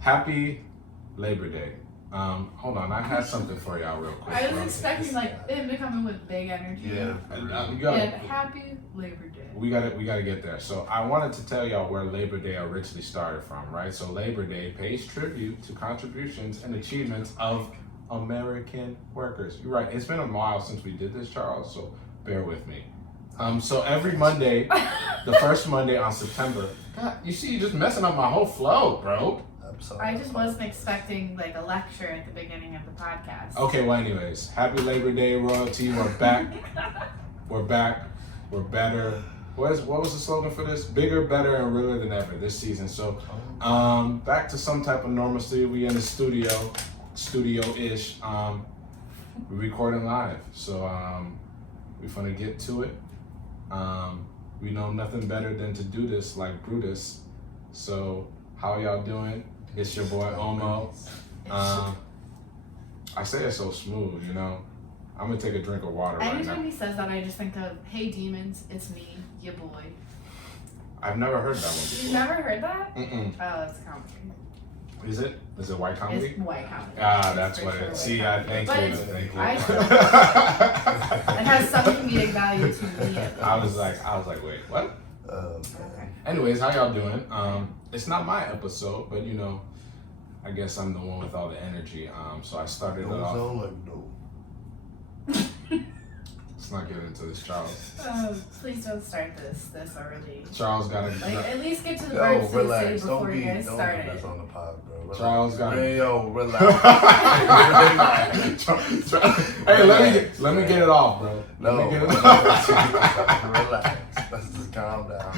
Happy Labor Day. Hold on, I had something for y'all real quick. I was expecting him to come in with big energy. Happy Labor Day. We gotta get there. So I wanted to tell y'all where Labor Day originally started from, right? So Labor Day pays tribute to contributions and achievements of American workers. You're right. It's been a while since we did this, Charles. So bear with me. So every Monday, the first Monday on September. God, you see, you're just messing up my whole flow, bro. I just wasn't expecting like a lecture at the beginning of the podcast. Okay, well, anyways, happy Labor Day, royalty. We're back. We're back. We're better. What was the slogan for this? Bigger, better, and realer than ever this season. So, back to some type of normalcy. We in the studio-ish. We're recording live. So, we're gonna get to it. We know nothing better than to do this like Brutus. So, how y'all doing? It's your boy Omo. I say it so smooth, you know. I'm gonna take a drink of water right now. Anytime he says that, I just think of, hey demons, it's me, your boy. I've never heard that one before. You've never heard that? Mm-mm. Oh, that's a comedy. Is it? Is it white comedy? It's white comedy. Ah, that's what sure it is. white See, comedy. thank you. It has some comedic value to me. I was like, wait, what? Okay. Anyways, how y'all doing? It's not my episode, but you know, I guess I'm the one with all the energy. So I started it off. Let's not get into this, Charles. Please don't start this early. Charles got Like, at least get to the Yo, birds to relax. say before you guys Don't start do this it. on the pod, bro. Relax. Charles got it. Yo, relax. Hey, let me get it off, bro. No. Let me get it off. Relax. Let's just calm down.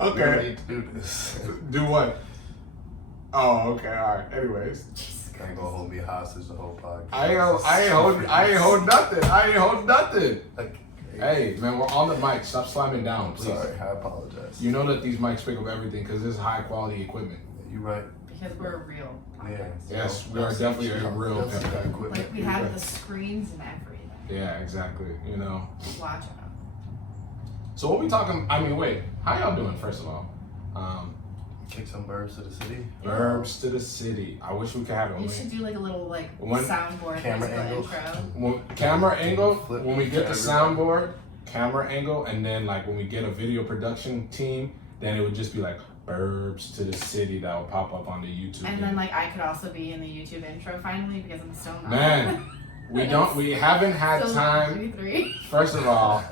Okay. We don't need to do this. Do what? Oh, okay, all right. Anyways, Can't go hold me hostage the whole podcast. I ain't hold nothing. Like, Hey, man, we're on the mic. Stop slamming down, please. sorry, I apologize. You know that these mics pick up everything because this is high quality equipment. You're right. Because we're a real podcast. Yeah. Yes, we are definitely a real That's podcast. equipment. Like, we have the screens and everything. Yeah, exactly. You know. Watch out. So what we talking? I mean, wait. How y'all doing? First of all, Kick some birds to the city. verbs to the city. I wish we could have it. You should do like a little When- soundboard Camera like the angles. When camera angle, Flip when we get the to soundboard, camera angle, and then like when we get a video production team, then it would just be like verbs to the city that would pop up on the YouTube. And then like I could also be in the YouTube intro finally because I'm still not. Man, we haven't had Still time. 3-3. First of all,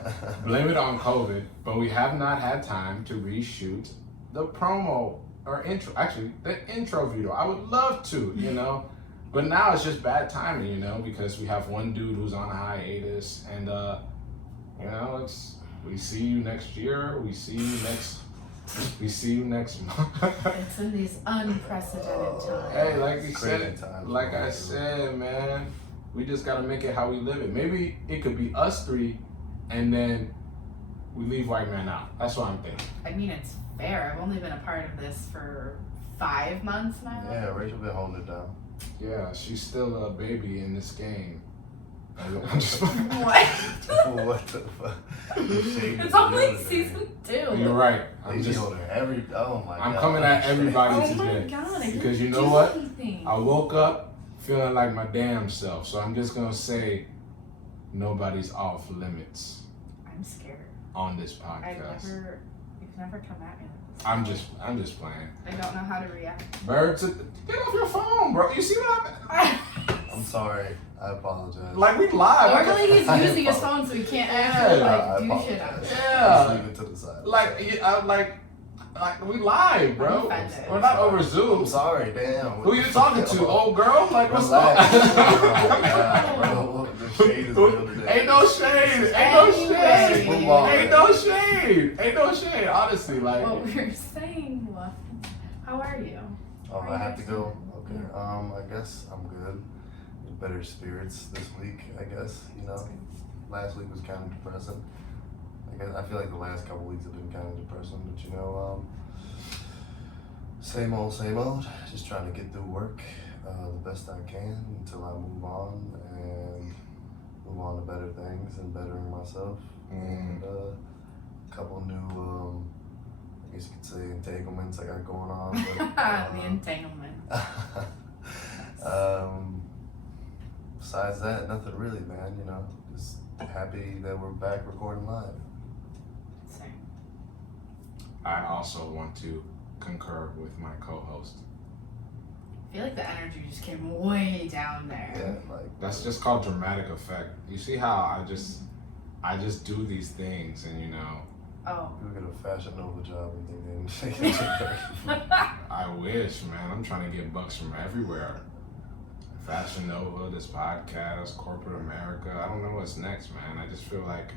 blame it on COVID, but we have not had time to reshoot the promo or intro. Actually, the intro video. I would love to, you know, but now it's just bad timing, you know, because we have one dude who's on a hiatus, and you know, we see you next year. We see you next month. It's in these unprecedented times. Hey, like we Crazy said, times, like bro. I said, man, we just gotta make it how we live it. Maybe it could be us three, and then we leave white man out. That's what I'm thinking. I mean, it's fair. I've only been a part of this for 5 months now. Yeah, Rachel been holding it down. Yeah, she's still a baby in this game. I'm just- What? What the fuck? It's only season 2. You're right. I'm just holding every. Oh my god. I'm coming at everybody Oh my today. god, I Because you didn't know do what? anything. I woke up feeling like my damn self. So I'm just gonna say nobody's off limits I'm scared. on this podcast. You've never come at me. I'm just playing. I don't know how to react. Birds, get off your phone, bro. You see what I'm I'm sorry. I apologize. like? We live. Normally he's I using his apologize. phone so he can't actually Yeah, I like do shit apologize. out. Yeah. Just leave it to the side. like we live, bro. I'm offended. We're not over Zoom. I'm sorry, damn. Who you talking to, old girl? Like what's Relax. up? Bro, the shade is real today. Ain't no shade. Ain't no shade. Move on. Ain't no shade. Ain't no shade. Honestly, like. What we were saying was, how are you? Oh, I have to go. Okay. I guess I'm good. In better spirits this week. I guess you know. Last week was kind of depressing. I feel like the last couple weeks have been kind of depressing, but you know, same old. Just trying to get through work the best I can until I move on, and better things and bettering myself. And a couple new, I guess you could say, entanglements I got going on. But, the entanglement. Besides that, nothing really, man. You know, just happy that we're back recording live. Same. I also want to concur with my co-host. I feel like the energy just came way down there. Yeah, like That's just called dramatic effect. You see how I just do these things, and you know. Oh. you get a Fashion Nova job and then I wish, man. I'm trying to get bucks from everywhere. Fashion Nova, this podcast, corporate America. I don't know what's next, man. I just feel like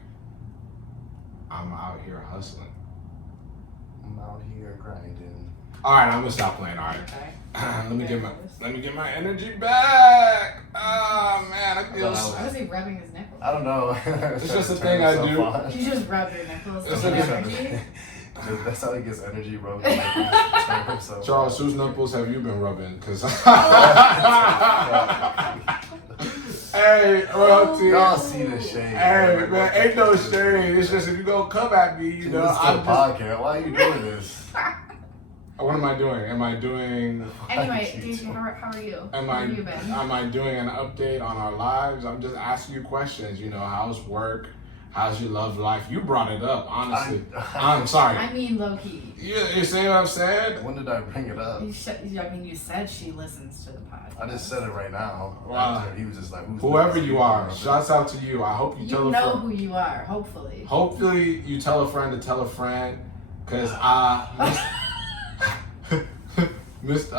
I'm out here hustling. I'm out here grinding. All right, I'm gonna stop playing. All right, Okay. let me get my energy back. Oh man, I feel. Why was he rubbing his nipples? I don't know. It's just a thing I do. You just rub your nipples It's to a get good energy? That's how he gets energy rubbing. Charles, whose nipples have you been rubbing? Cause hey, royalty. Y'all see the shade. Hey man, ain't no shade. It's just if you gonna come at me, you know. I'm podcast. Why are you doing this? What am I doing? Am I doing? Anyway, Daisy, how are you? Am How have you been? I doing an update on our lives? I'm just asking you questions. You know, how's work? How's your love life? You brought it up, honestly. I'm sorry. I mean, low key. You see what I'm saying? When did I bring it up? You said she listens to the podcast. I just said it right now. Wow. He was just like, who's Whoever next? you are, shouts out to you. I hope you tell You a know friend. who you are, hopefully. Hopefully, you tell a friend to tell a friend, cause what's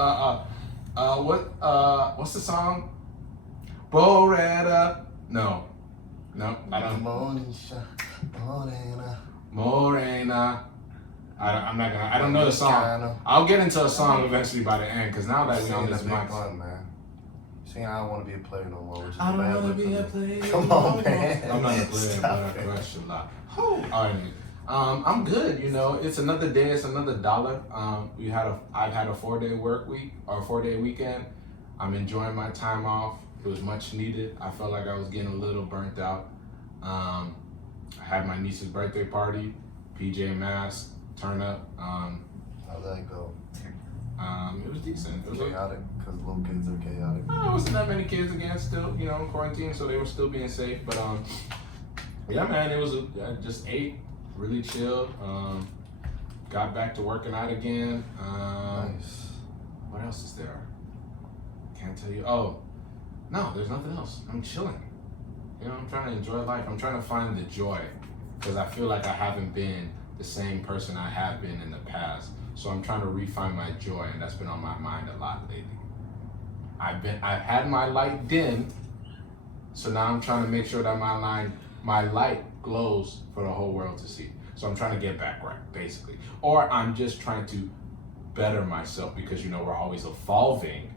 the song? Boretta. No, I don't. Morena. I'm not gonna. I don't know the song. I'll get into a song eventually by the end, cause now that we're on this mic. Fun, man. See, I don't want to be a player no more. Which is I a don't bad wanna look be for a me. player. Come on, man. I'm not a player, Stop but it. I should lie. Alright. I'm good. You know, it's another day. It's another dollar. I've had a 4-day work week or 4-day weekend. I'm enjoying my time off. It was much needed. I felt like I was getting a little burnt out. I had my niece's birthday party, PJ Masks, turn up. How'd that go? It was decent. It was Chaotic, because little kids are chaotic. It wasn't that many kids again. Still, you know, in quarantine, so they were still being safe. But yeah, man, it was just ate, really chilled. Got back to working out again. Nice. What else is there? Can't tell you. Oh, no, there's nothing else. I'm chilling. You know, I'm trying to enjoy life. I'm trying to find the joy, because I feel like I haven't been the same person I have been in the past. So I'm trying to refine my joy, and that's been on my mind a lot lately. I've had my light dim, so now I'm trying to make sure that my light glows for the whole world to see. So I'm trying to get back right, basically. Or I'm just trying to better myself, because you know we're always evolving.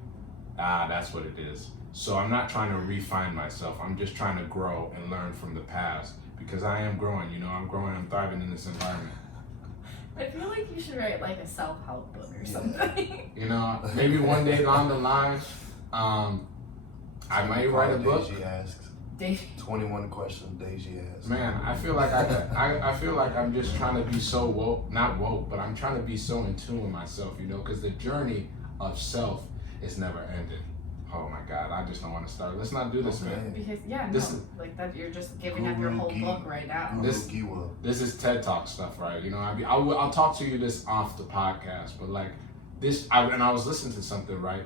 That's what it is. So I'm not trying to refine myself. I'm just trying to grow and learn from the past, because I am growing. You know, I'm growing. I'm thriving in this environment. I feel like you should write like a self-help book or something. You know, maybe one day down the line, I might write a book. Daisy asks. 21 questions Daisy asks. Man, I feel like I feel like I'm just trying to be so not woke, but I'm trying to be so in tune with myself, you know, because the journey of self is never ending. Oh my God, I just don't want to start. Let's not do this, man. Because like that, you're just giving up your whole book right now. This is TED Talk stuff, right? You know, I'll talk to you this off the podcast, but like this, I was listening to something, right,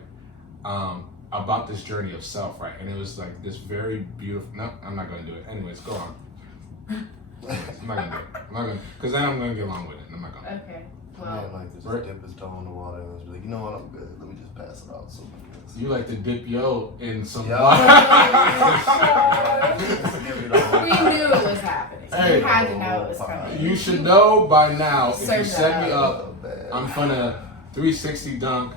about this journey of self, right, and it was like this very beautiful. No, I'm not gonna do it. Anyways, go on. I'm not gonna do it. I'm not gonna, because then I'm gonna get along with it. I'm not gonna. Okay. Well, like to just dip his toe in the water and be like, you know what, I'm good. Let me just pass it out. So you like to dip in some water. We knew it was happening. So you had to know it was coming. You should know by now. If you Serve set me that up, I'm gonna 360 dunk,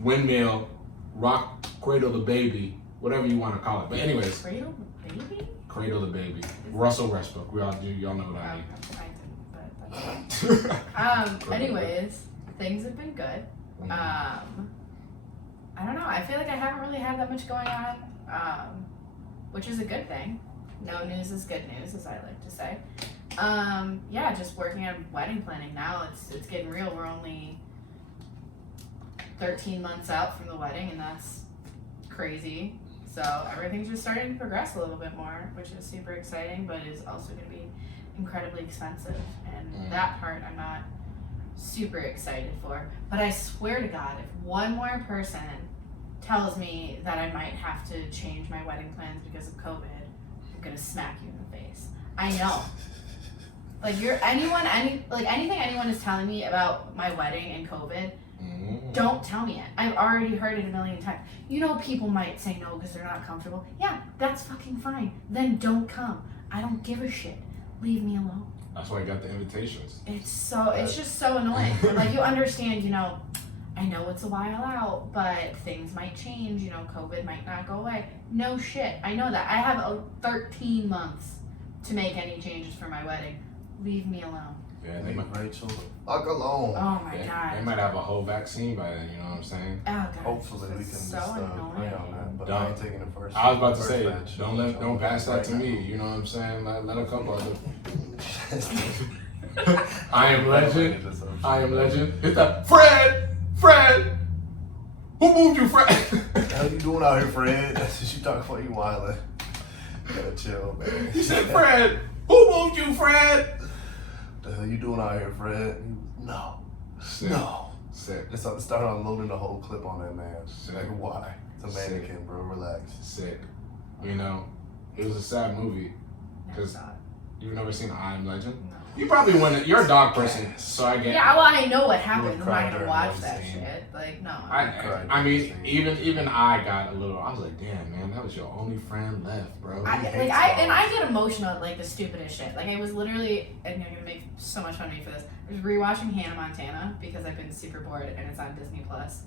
windmill, rock, cradle the baby, whatever you want to call it. But anyways, Cradle the baby? Cradle the baby. Russell Westbrook. We all do. Y'all know what I mean. I didn't, but that's anyways, things have been good. I don't know. I feel like I haven't really had that much going on. which is a good thing. No news is good news, as I like to say. Yeah, just working on wedding planning now. It's getting real. We're only 13 months out from the wedding, and that's crazy. So everything's just starting to progress a little bit more, which is super exciting, but is also going to be incredibly expensive. And that part I'm not super excited for. But I swear to God, if one more person tells me that I might have to change my wedding plans because of COVID, I'm gonna smack you in the face. I know. Like anything anyone is telling me about my wedding and COVID, don't tell me it. I've already heard it a million times. You know, people might say no because they're not comfortable. Yeah, that's fucking fine. Then don't come. I don't give a shit. Leave me alone. That's why I got the invitations. It's just so annoying. Like, you understand, you know, I know it's a while out, but things might change, you know, COVID might not go away. No shit. I know that. I have 13 months to make any changes for my wedding. Leave me alone. Yeah, they might. Rachel, fuck alone. Oh my God. They might have a whole vaccine by then, you know what I'm saying? Oh God. Hopefully we can It's just so pray on that, but I ain't taking the first. I was about to first say, batch. don't pass that Right to now. me, you know what I'm saying? Let a couple of I am legend. I am legend. Hit that. Fred! Who moved you, Fred? How you doing out here, Fred? That's what you talking about, you wildin'. You gotta chill, man. He said, Fred! Who moved you, Fred? The hell you doing out here, Fred? No. Sick. No. Sick. Let's start unloading the whole clip on that man. Sick. Like, why? It's a Sick. mannequin, bro. Relax. Sick. You know, it was a sad movie. Never 'Cause- saw it. You've never seen I Am Legend? No. You probably wouldn't. You're a dog person, so I get. Yeah, well, I know what happened. I'm cried not gonna during watch one that scene. shit. Like, no. I mean, even I got a little. I was like, damn, man, that was your only friend left, bro. I hates get emotional at like the stupidest shit. Like, I was literally, and you're gonna make so much fun of me for this. I was rewatching Hannah Montana because I've been super bored and it's on Disney Plus.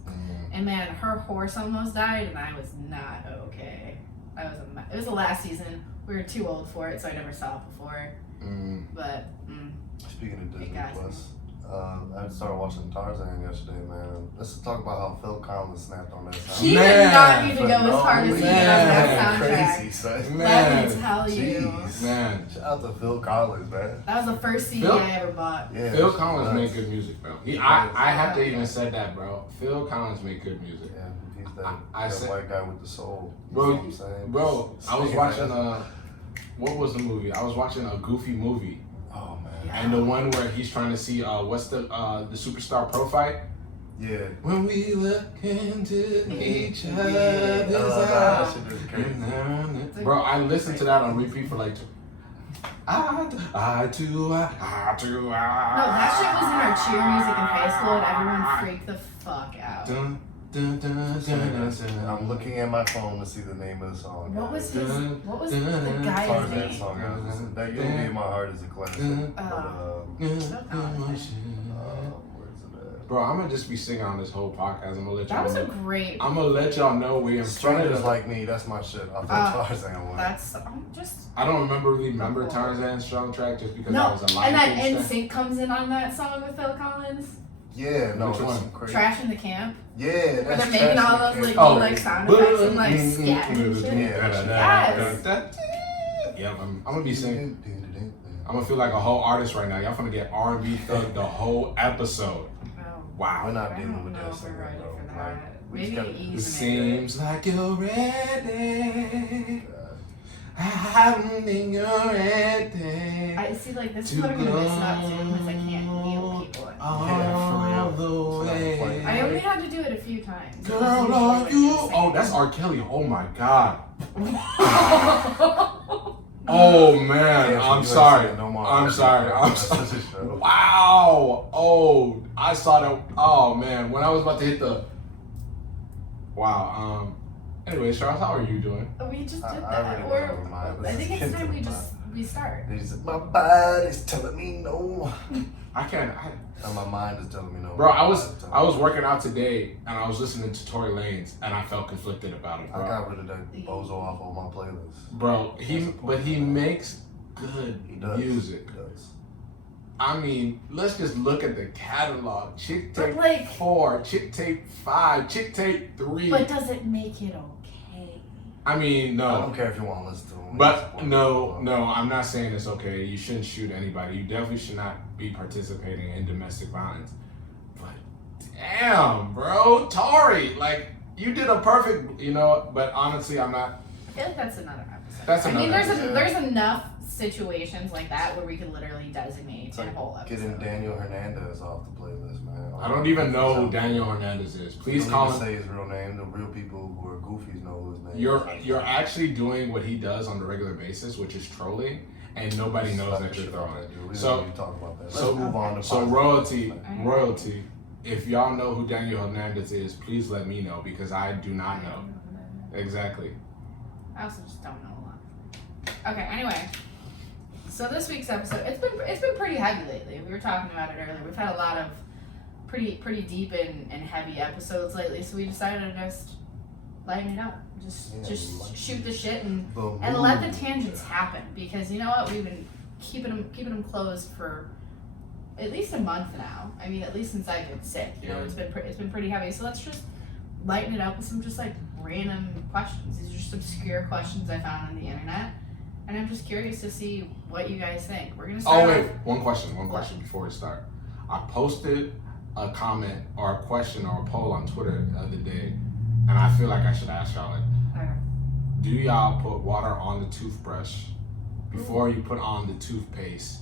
And man, her horse almost died, and I was not okay. It was the last season. We were too old for it, so I never saw it before. But Speaking of Disney got Plus, I started watching Tarzan yesterday, man. Let's talk about how Phil Collins snapped on that soundtrack. he Man, did not need to go as hard as he did on that Phenomenal. soundtrack. Crazy, son. Let me tell you. Jeez. Man, Shout out to Phil Collins, man. That was the first CD Phil- I ever bought. Yeah, Phil Collins nuts. made good music, bro. He I does. have to even said that, bro. Phil Collins made good music. Yeah, he's that, I that said- white guy with the soul. Bro, You know what I'm saying? Bro, I was Singing watching that. what was the movie? I was watching a Goofy movie, Oh man. Yeah. and the one where he's trying to see what's the Superstar Pro fight. Yeah. When we look into each Yeah. other's That eyes. shit is crazy. Bro, I listened to that on repeat for like. I do. No, that shit was in our cheer music in high school, and everyone freaked the fuck out. Dun, dun, dun, dun, dun, I'm looking at my phone to see the name of the song. What was guys. his? What was the guy's Tarzan name? song. Guys. That You'll Be in My Heart is a classic. Where's it at? Bro, I'm gonna just be singing on this whole podcast. I'm gonna let That was y'all a know. great. I'm gonna let y'all know we're in front of Strangers the. Like Me, that's my shit. Off that Tarzan one. That's just I don't remember Tarzan's soundtrack just because I no. was a And Lion then King fan. NSYNC comes in on that song with Phil Collins. Yeah, no, Which that's one? some crazy. Trash in the Camp. Yeah, Where that's they're making all Trash in those the like Camp. little like sound effects and like scat and shit. Yes. Yeah, I'm gonna be singing. I'm gonna feel like a whole artist right now. Y'all gonna get R&B thug the whole episode. Oh, Wow. We're not I dealing don't with know that if we're singer, ready though. for Like, that. we just Maybe gotta- It Ease may do it. seems like you're ready. I don't think you're ready. I see, like, this is what I'm gonna miss out to because I can't mute people. All the It's not way. I only had to do it a few times. It was Girl, usually, are like, you? insane. Oh, that's R. Kelly. Oh my God. Oh man, Yeah, so you I'm ain't sorry. seen no more I'm R&B. sorry. I'm That's sorry. the show. Wow. Oh, I saw that. Oh man, when I was about to hit the. Wow. Anyway, Charles, how are you doing? We just I did already that. went over mine. I Let's think get it's to time we mine. just start. They just, my body's telling me no, I can't. and my mind is telling me no. Bro, I was working out today and I was listening to Tory Lanez and I felt conflicted about it, I bro. got rid of that bozo off of my playlist. Bro, he makes good He does. music. He does. I mean, let's just look at the catalog. Chick But, Tape like- 4, Chick Tape 5, Chick Tape 3. But does it make it okay? I mean, I no. don't care if you want to listen to him. But no, I'm not saying it's okay. You shouldn't shoot anybody. You definitely should not be participating in domestic violence. But damn, bro, Tori, like you did a perfect, But honestly, I'm not. I feel like that's another episode. That's I mean, another there's episode. enough situations like that where we could literally designate It's a like whole episode. getting Daniel Hernandez off the playlist, man. I don't even know who Daniel Hernandez is. Please don't call even him. say his real name. The real people who are goofies know who his name is. You're actually doing what he does on a regular basis, which is trolling, and nobody knows that you're throwing it. We So- don't need to talk about that. Let's so- move on to So positive. royalty. If y'all know who Daniel Hernandez is, please let me know because I do I not don't know. know who that is. Exactly. I also just don't know a lot. Okay, anyway. So this week's episode, it's been pretty heavy lately. We were talking about it earlier. We've had a lot of pretty deep and heavy episodes lately, so we decided to just lighten it up. Just shoot the shit and let the tangents happen, because you know what, we've been keeping them closed for at least a month now. I mean, at least since I've been sick. It's been pretty heavy. So let's just lighten it up with some just like random questions. These are just obscure questions I found on the internet, and I'm just curious to see what you guys think. We're gonna start. Oh wait, off- one question before we start. I posted a comment or a question or a poll on Twitter the other day, and I feel like I should ask y'all it. Okay. Do y'all put water on the toothbrush before you put on the toothpaste,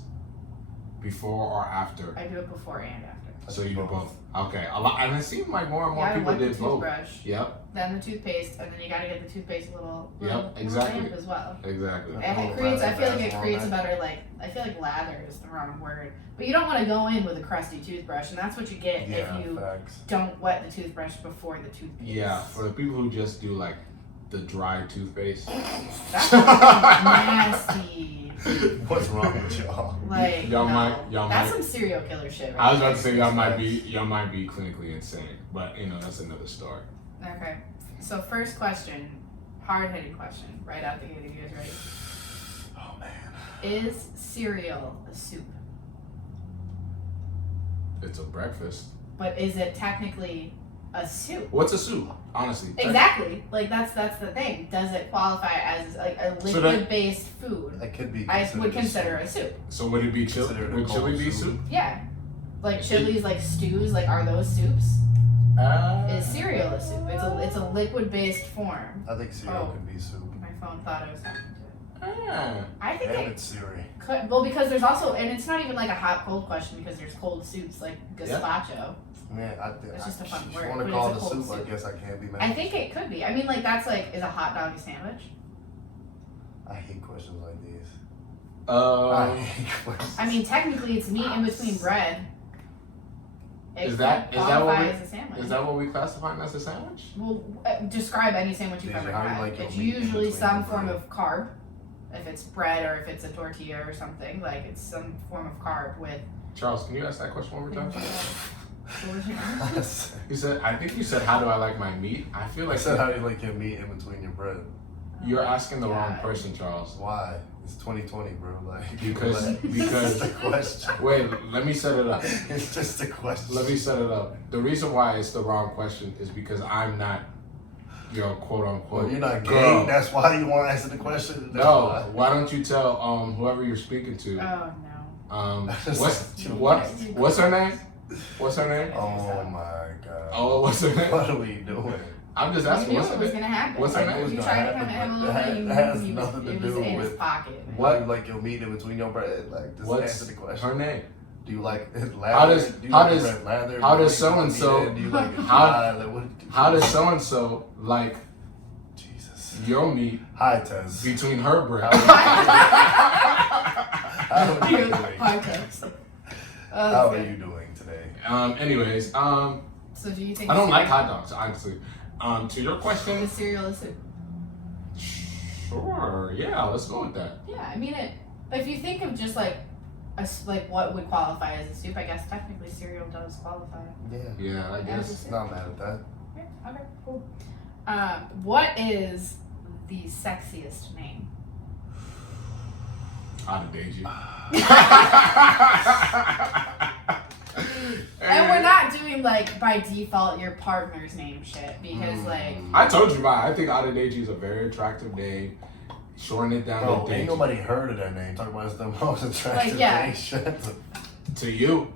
before or after? I do it before and after. So you do both. Okay, a lot, and it seemed like more and more people wet the did both. toothbrush, Yep, then the toothpaste, and then you gotta get the toothpaste a little exactly. damp as well. exactly. And it creates. I feel like it creates a better I feel like lather is the wrong word, but you don't want to go in with a crusty toothbrush, and that's what you get Yeah, if you facts. don't wet the toothbrush before the toothpaste. Yeah, for the people who just do like the dry toothpaste. That's nasty. What's wrong with y'all? Like Y'all no. might- That's some serial killer shit. Right I was about to say y'all Facts. might be clinically insane, but that's another story. Okay. So first question, hard-hitting question, right out the gate. Are you guys ready? Oh man. Is cereal a soup? It's a breakfast. But is it technically a soup? What's a soup? Honestly. Exactly. Like that's the thing. Does it qualify as like a So that- liquid-based food? That could be. I would considered a consider soup. a soup. So would it be chili? Consider it a Would chili cold be soup. soup? Yeah. Like chilies, like stews, like are those soups? Is cereal a soup? It's a liquid-based form. I think cereal Oh. could be soup. My phone thought I was talking to it. Ah. I think Damn it it, Siri. could. Well, because there's also, and it's not even like a hot cold question because there's cold soups like gazpacho. Man, I think It's just a fun if word, you want but to call it it's a a cold soup, I soup. guess I can't be mad. I think it could be. I mean, like that's like, is a hot dog a sandwich? I hate questions like these. I Um, hate questions. I mean, technically, it's meat in between bread. It Is that- could is that what qualify we- as a sandwich. is that what we classify as a sandwich? Well, describe any sandwich you've These ever are how you had. like your It's meat in usually between some your form bread. of carb. If it's bread or if it's a tortilla or something, like it's some form of carb with. Charles, can you ask that question one more time? What was your You said, I think you said, how do I like my meat? I feel I like said how you like your meat in between your bread. you're asking the wrong God. person, Charles. Why? It's 2020, bro. Like Because- it's because- just a question. Wait, let me set it up. It's just a question. Let me set it up. The reason why it's the wrong question is because I'm not your quote unquote. Well, you're not gay. girl. That's why you want to answer the question. That's No, why. why don't you tell whoever you're speaking to? Oh no. What's her name? What's her name? Oh my god. Oh, what's her name? What are we doing? I'm just You asking. knew What's it her was name? gonna happen. What's her Like, name? if you It was tried to gonna come at him a happen, little but bit, it has you nothing to it do was in his with pocket. Why you like your meat in between your bread? Like, just What's answer the question. her name? Do you like it lather? How does- do you how like does- it lather? how Do you does like your meat so-and-so- in? Do you like it how- dry? Like, what? How does so and so like Jesus. your meat Hi, Tez. between her bread? How are you doing? Podcast. How are you doing today? Anyways, So do you think? I don't like cereal- hot dogs, honestly. To your question, The cereal is soup. sure, yeah, let's go with that. Yeah, I mean it. If you think of just like like what would qualify as a soup, I guess technically cereal does qualify. Yeah. Yeah, I As a guess. soup. Not mad at that. Yeah, okay, cool. What is the sexiest name? Out of Deji. And we're not doing like by default your partner's name shit because like I told you mine. I think Adedeji is a very attractive name. Shorten it down Bro, to ain't Deji. nobody heard of that name. Talk about it's the most attractive Like, yeah. name shit To you.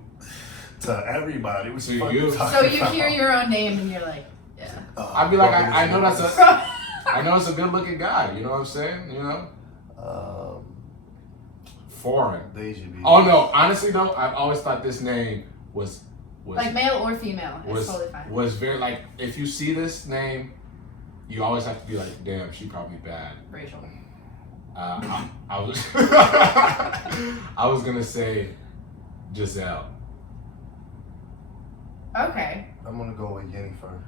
to everybody. What To the fuck you. you so talking you about? hear your own name and you're like, yeah. I'd be like, I know that's a. I know it's a good looking guy. You know what I'm saying? You know? Foreign. Deji B. Oh no, honestly though, I've always thought this name was Like male or female, it's was totally fine. was very like if you see this name, you always have to be like, damn, she probably bad. Rachel. I was I was gonna say Giselle. Okay. I'm gonna go with Yennefer.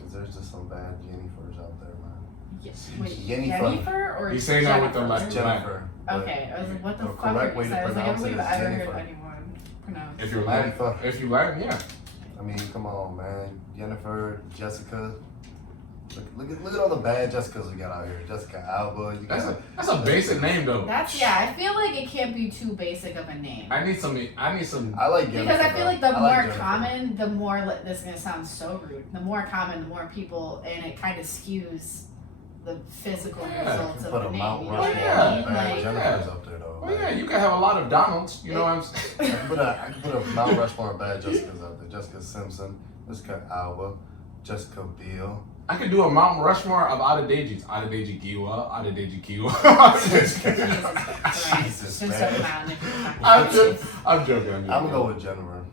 Cause there's just some bad Yennifers out there, man. Wait, Yennefer. Jennifer or You saying that with the Jennifer? left. Jennifer. Okay, I was like, what the the fuck correct are way you to saying? I was like, I don't pronounce think it I've is ever heard Jennifer. anyone pronounce. If you're Latin, Jennifer. if you Latin, yeah. I mean, come on, man. Jennifer, Jessica. Look at all the bad Jessicas we got out here. Jessica Alba. You got That's a basic name though. That's I feel like it can't be too basic of a name. I need some. I like Jennifer. Because I feel like the I more Jennifer. common, the more this is gonna sound so rude. The more common, the more people, and it kind of skews the physical Yeah. results of Put the a name. Mount You know Rushmore what Yeah. I mean? of bad Like, Jennifers up there, though. Well, yeah, you can have a lot of Donalds. You know what I'm saying? I could put a Mount Rushmore of bad Jessicas out there. Jessica Simpson, Jessica Alba, Jessica Biel. I could do a Mount Rushmore of Adedeji's. Adedeji Giwa, Adedeji Giwa. Jesus Jesus, Just man. a man if you're talking I'm about joking. Jesus. I'm joking. I'm gonna go with Jennifer.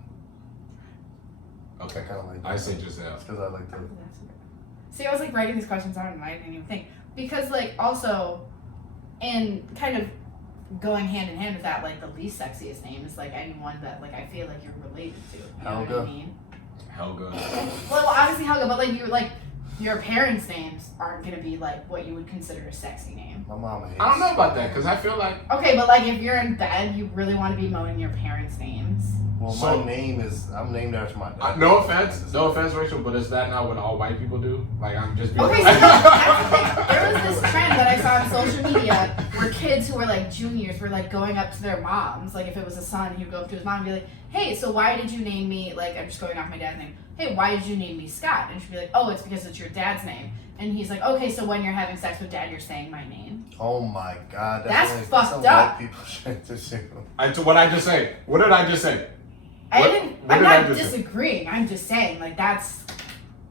Okay. I kind of like. I say Giselle. Because I like the. See, I was like writing these questions out and I didn't even think. Because like also, and kind of going hand in hand with that, like the least sexiest name is like anyone that like I feel like you're related to. You know what I Helga. mean? Helga. Well, obviously Helga, but like your parents' names aren't gonna be like what you would consider a sexy name. My mom hates. I don't know about that because I feel like Okay, but like if you're in bed, you really want to be moaning your parents' names. Well, So- my name is. I'm named after my dad. no offense, Rachel, but is that not what all white people do? Like I'm just being. Okay, so that's the thing. There was this trend that I saw on social media where kids who were like juniors were like going up to their moms. Like if it was a son, he would go up to his mom and be like, "Hey, so why did you name me?" Like I'm just going off my dad's name. "Hey, why did you name me Scott?" And she'd be like, "Oh, it's because it's your dad's name." And he's like, "Okay, so when you're having sex with dad, you're saying my name." Oh my god, That's only, fucked some up. White people shit to do. What I just say? What did I just say? What I'm did I not just say? disagreeing. I'm just saying like that's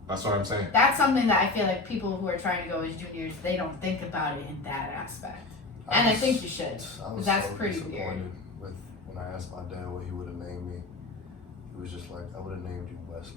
That's what I'm saying. something that I feel like people who are trying to go as juniors, they don't think about it in that aspect. And I think you should. I was That's so pretty disappointed weird. with when I asked my dad what he would have named me. He was just like, I would have named you Wesley.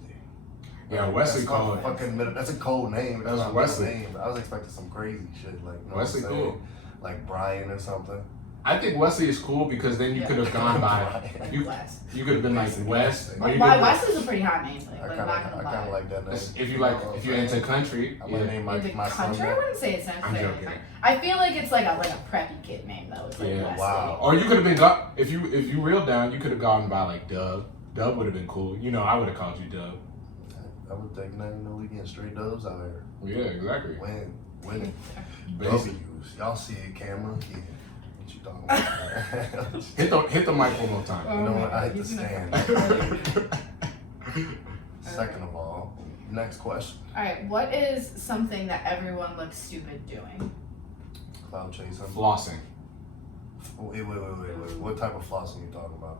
Yeah, Wesley That's not called. fucking middle. That's a cold name. That's not a Wesley. middle name. I was expecting some crazy shit like you know Wesley what I'm saying? cool. Like Brian or something. I think Wesley is cool because then you Yeah. could have gone by. Brian. You West. you could have been like West. Or you Why could West is a pretty hot name. I Like, kind not of gonna lie. like that name. if you're into country. I'm gonna Yeah. name my, In the my son country, I that. wouldn't say it's I'm necessarily. joking. I feel like it's like a preppy kid name though. It's like Yeah, Wesley. wow. Or you could have been if you reeled down, you could have gone by like Dub. Dub would have been cool. You know, I would have called you Dub. I would think that we getting straight dubs out here. Yeah, exactly. Winning. Basic. W's. Y'all see it, camera? Yeah. What you talking about? man? Hit the mic one more time. You know Oh what? my I hit God, the he's stand. Second of all, next question. All right, what is something that everyone looks stupid doing? Cloud chasing. Flossing. Wait. What type of flossing you talking about?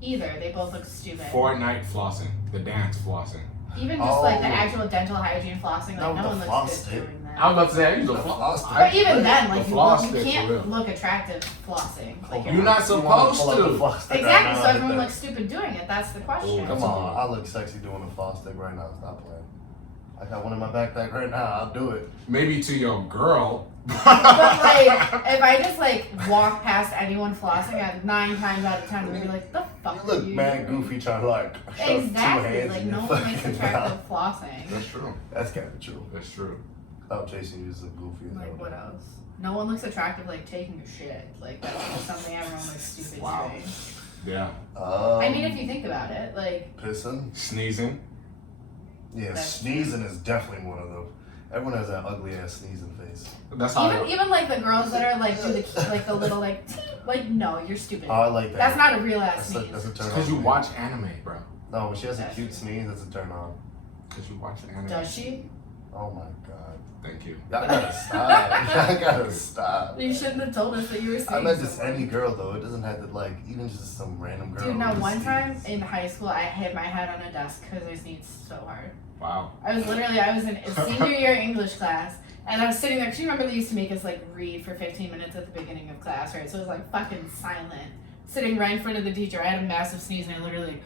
Either they both look stupid. Fortnite flossing. The dance flossing. Even just like the Oh. actual dental hygiene flossing, like No, no the one floss looks good stick. doing that. I was about to say I use a The floss. floss stick. But even then, the like floss you stick, for real. can't look attractive flossing. Like You're not supposed to. exactly. So everyone looks stupid doing it. That's the question. Oh, Come on, I look sexy doing a floss stick right now. Stop playing. I got one in my backpack right now. I'll do it. Maybe to your girl. But like, if I just like walk past anyone flossing, at 9 times out of 10, we'd be like, "The fuck?" You look are you mad doing?" goofy trying to like shove 2 Exactly. hands Like in no your one makes fucking attractive mouth. flossing. That's true. That's kind of true. That's true. Cloud chasing is a goofy as Like hell. what else? No one looks attractive like taking a shit. Like that's just something everyone looks stupid Wow. doing. Yeah. I mean, if you think about it, like Pissing. Sneezing. Yeah, That's sneezing is definitely one of them. Everyone has that ugly ass sneezing face. That's how. even like the girls that are like do the little like no, you're stupid. Oh, I like that. That's not a real ass That's sneeze. a turn Because off you for me. watch anime, bro. No, when she has a That's cute true. sneeze, it's a turn on. Cause you watch anime. Does she? Oh my god. Thank you. Y'all gotta stop. Y'all gotta stop. You shouldn't have told us that you were seeing I meant just someone. any girl though. It doesn't have to like even just some random girl. Dude, no, with a one time sneeze. in high school, I hit my head on a desk because I sneezed so hard. Wow. I was in a senior year English class, and I was sitting there, because you remember they used to make us, like, read for 15 minutes at the beginning of class, right? So it was, like, fucking silent. Sitting right in front of the teacher, I had a massive sneeze, and I literally,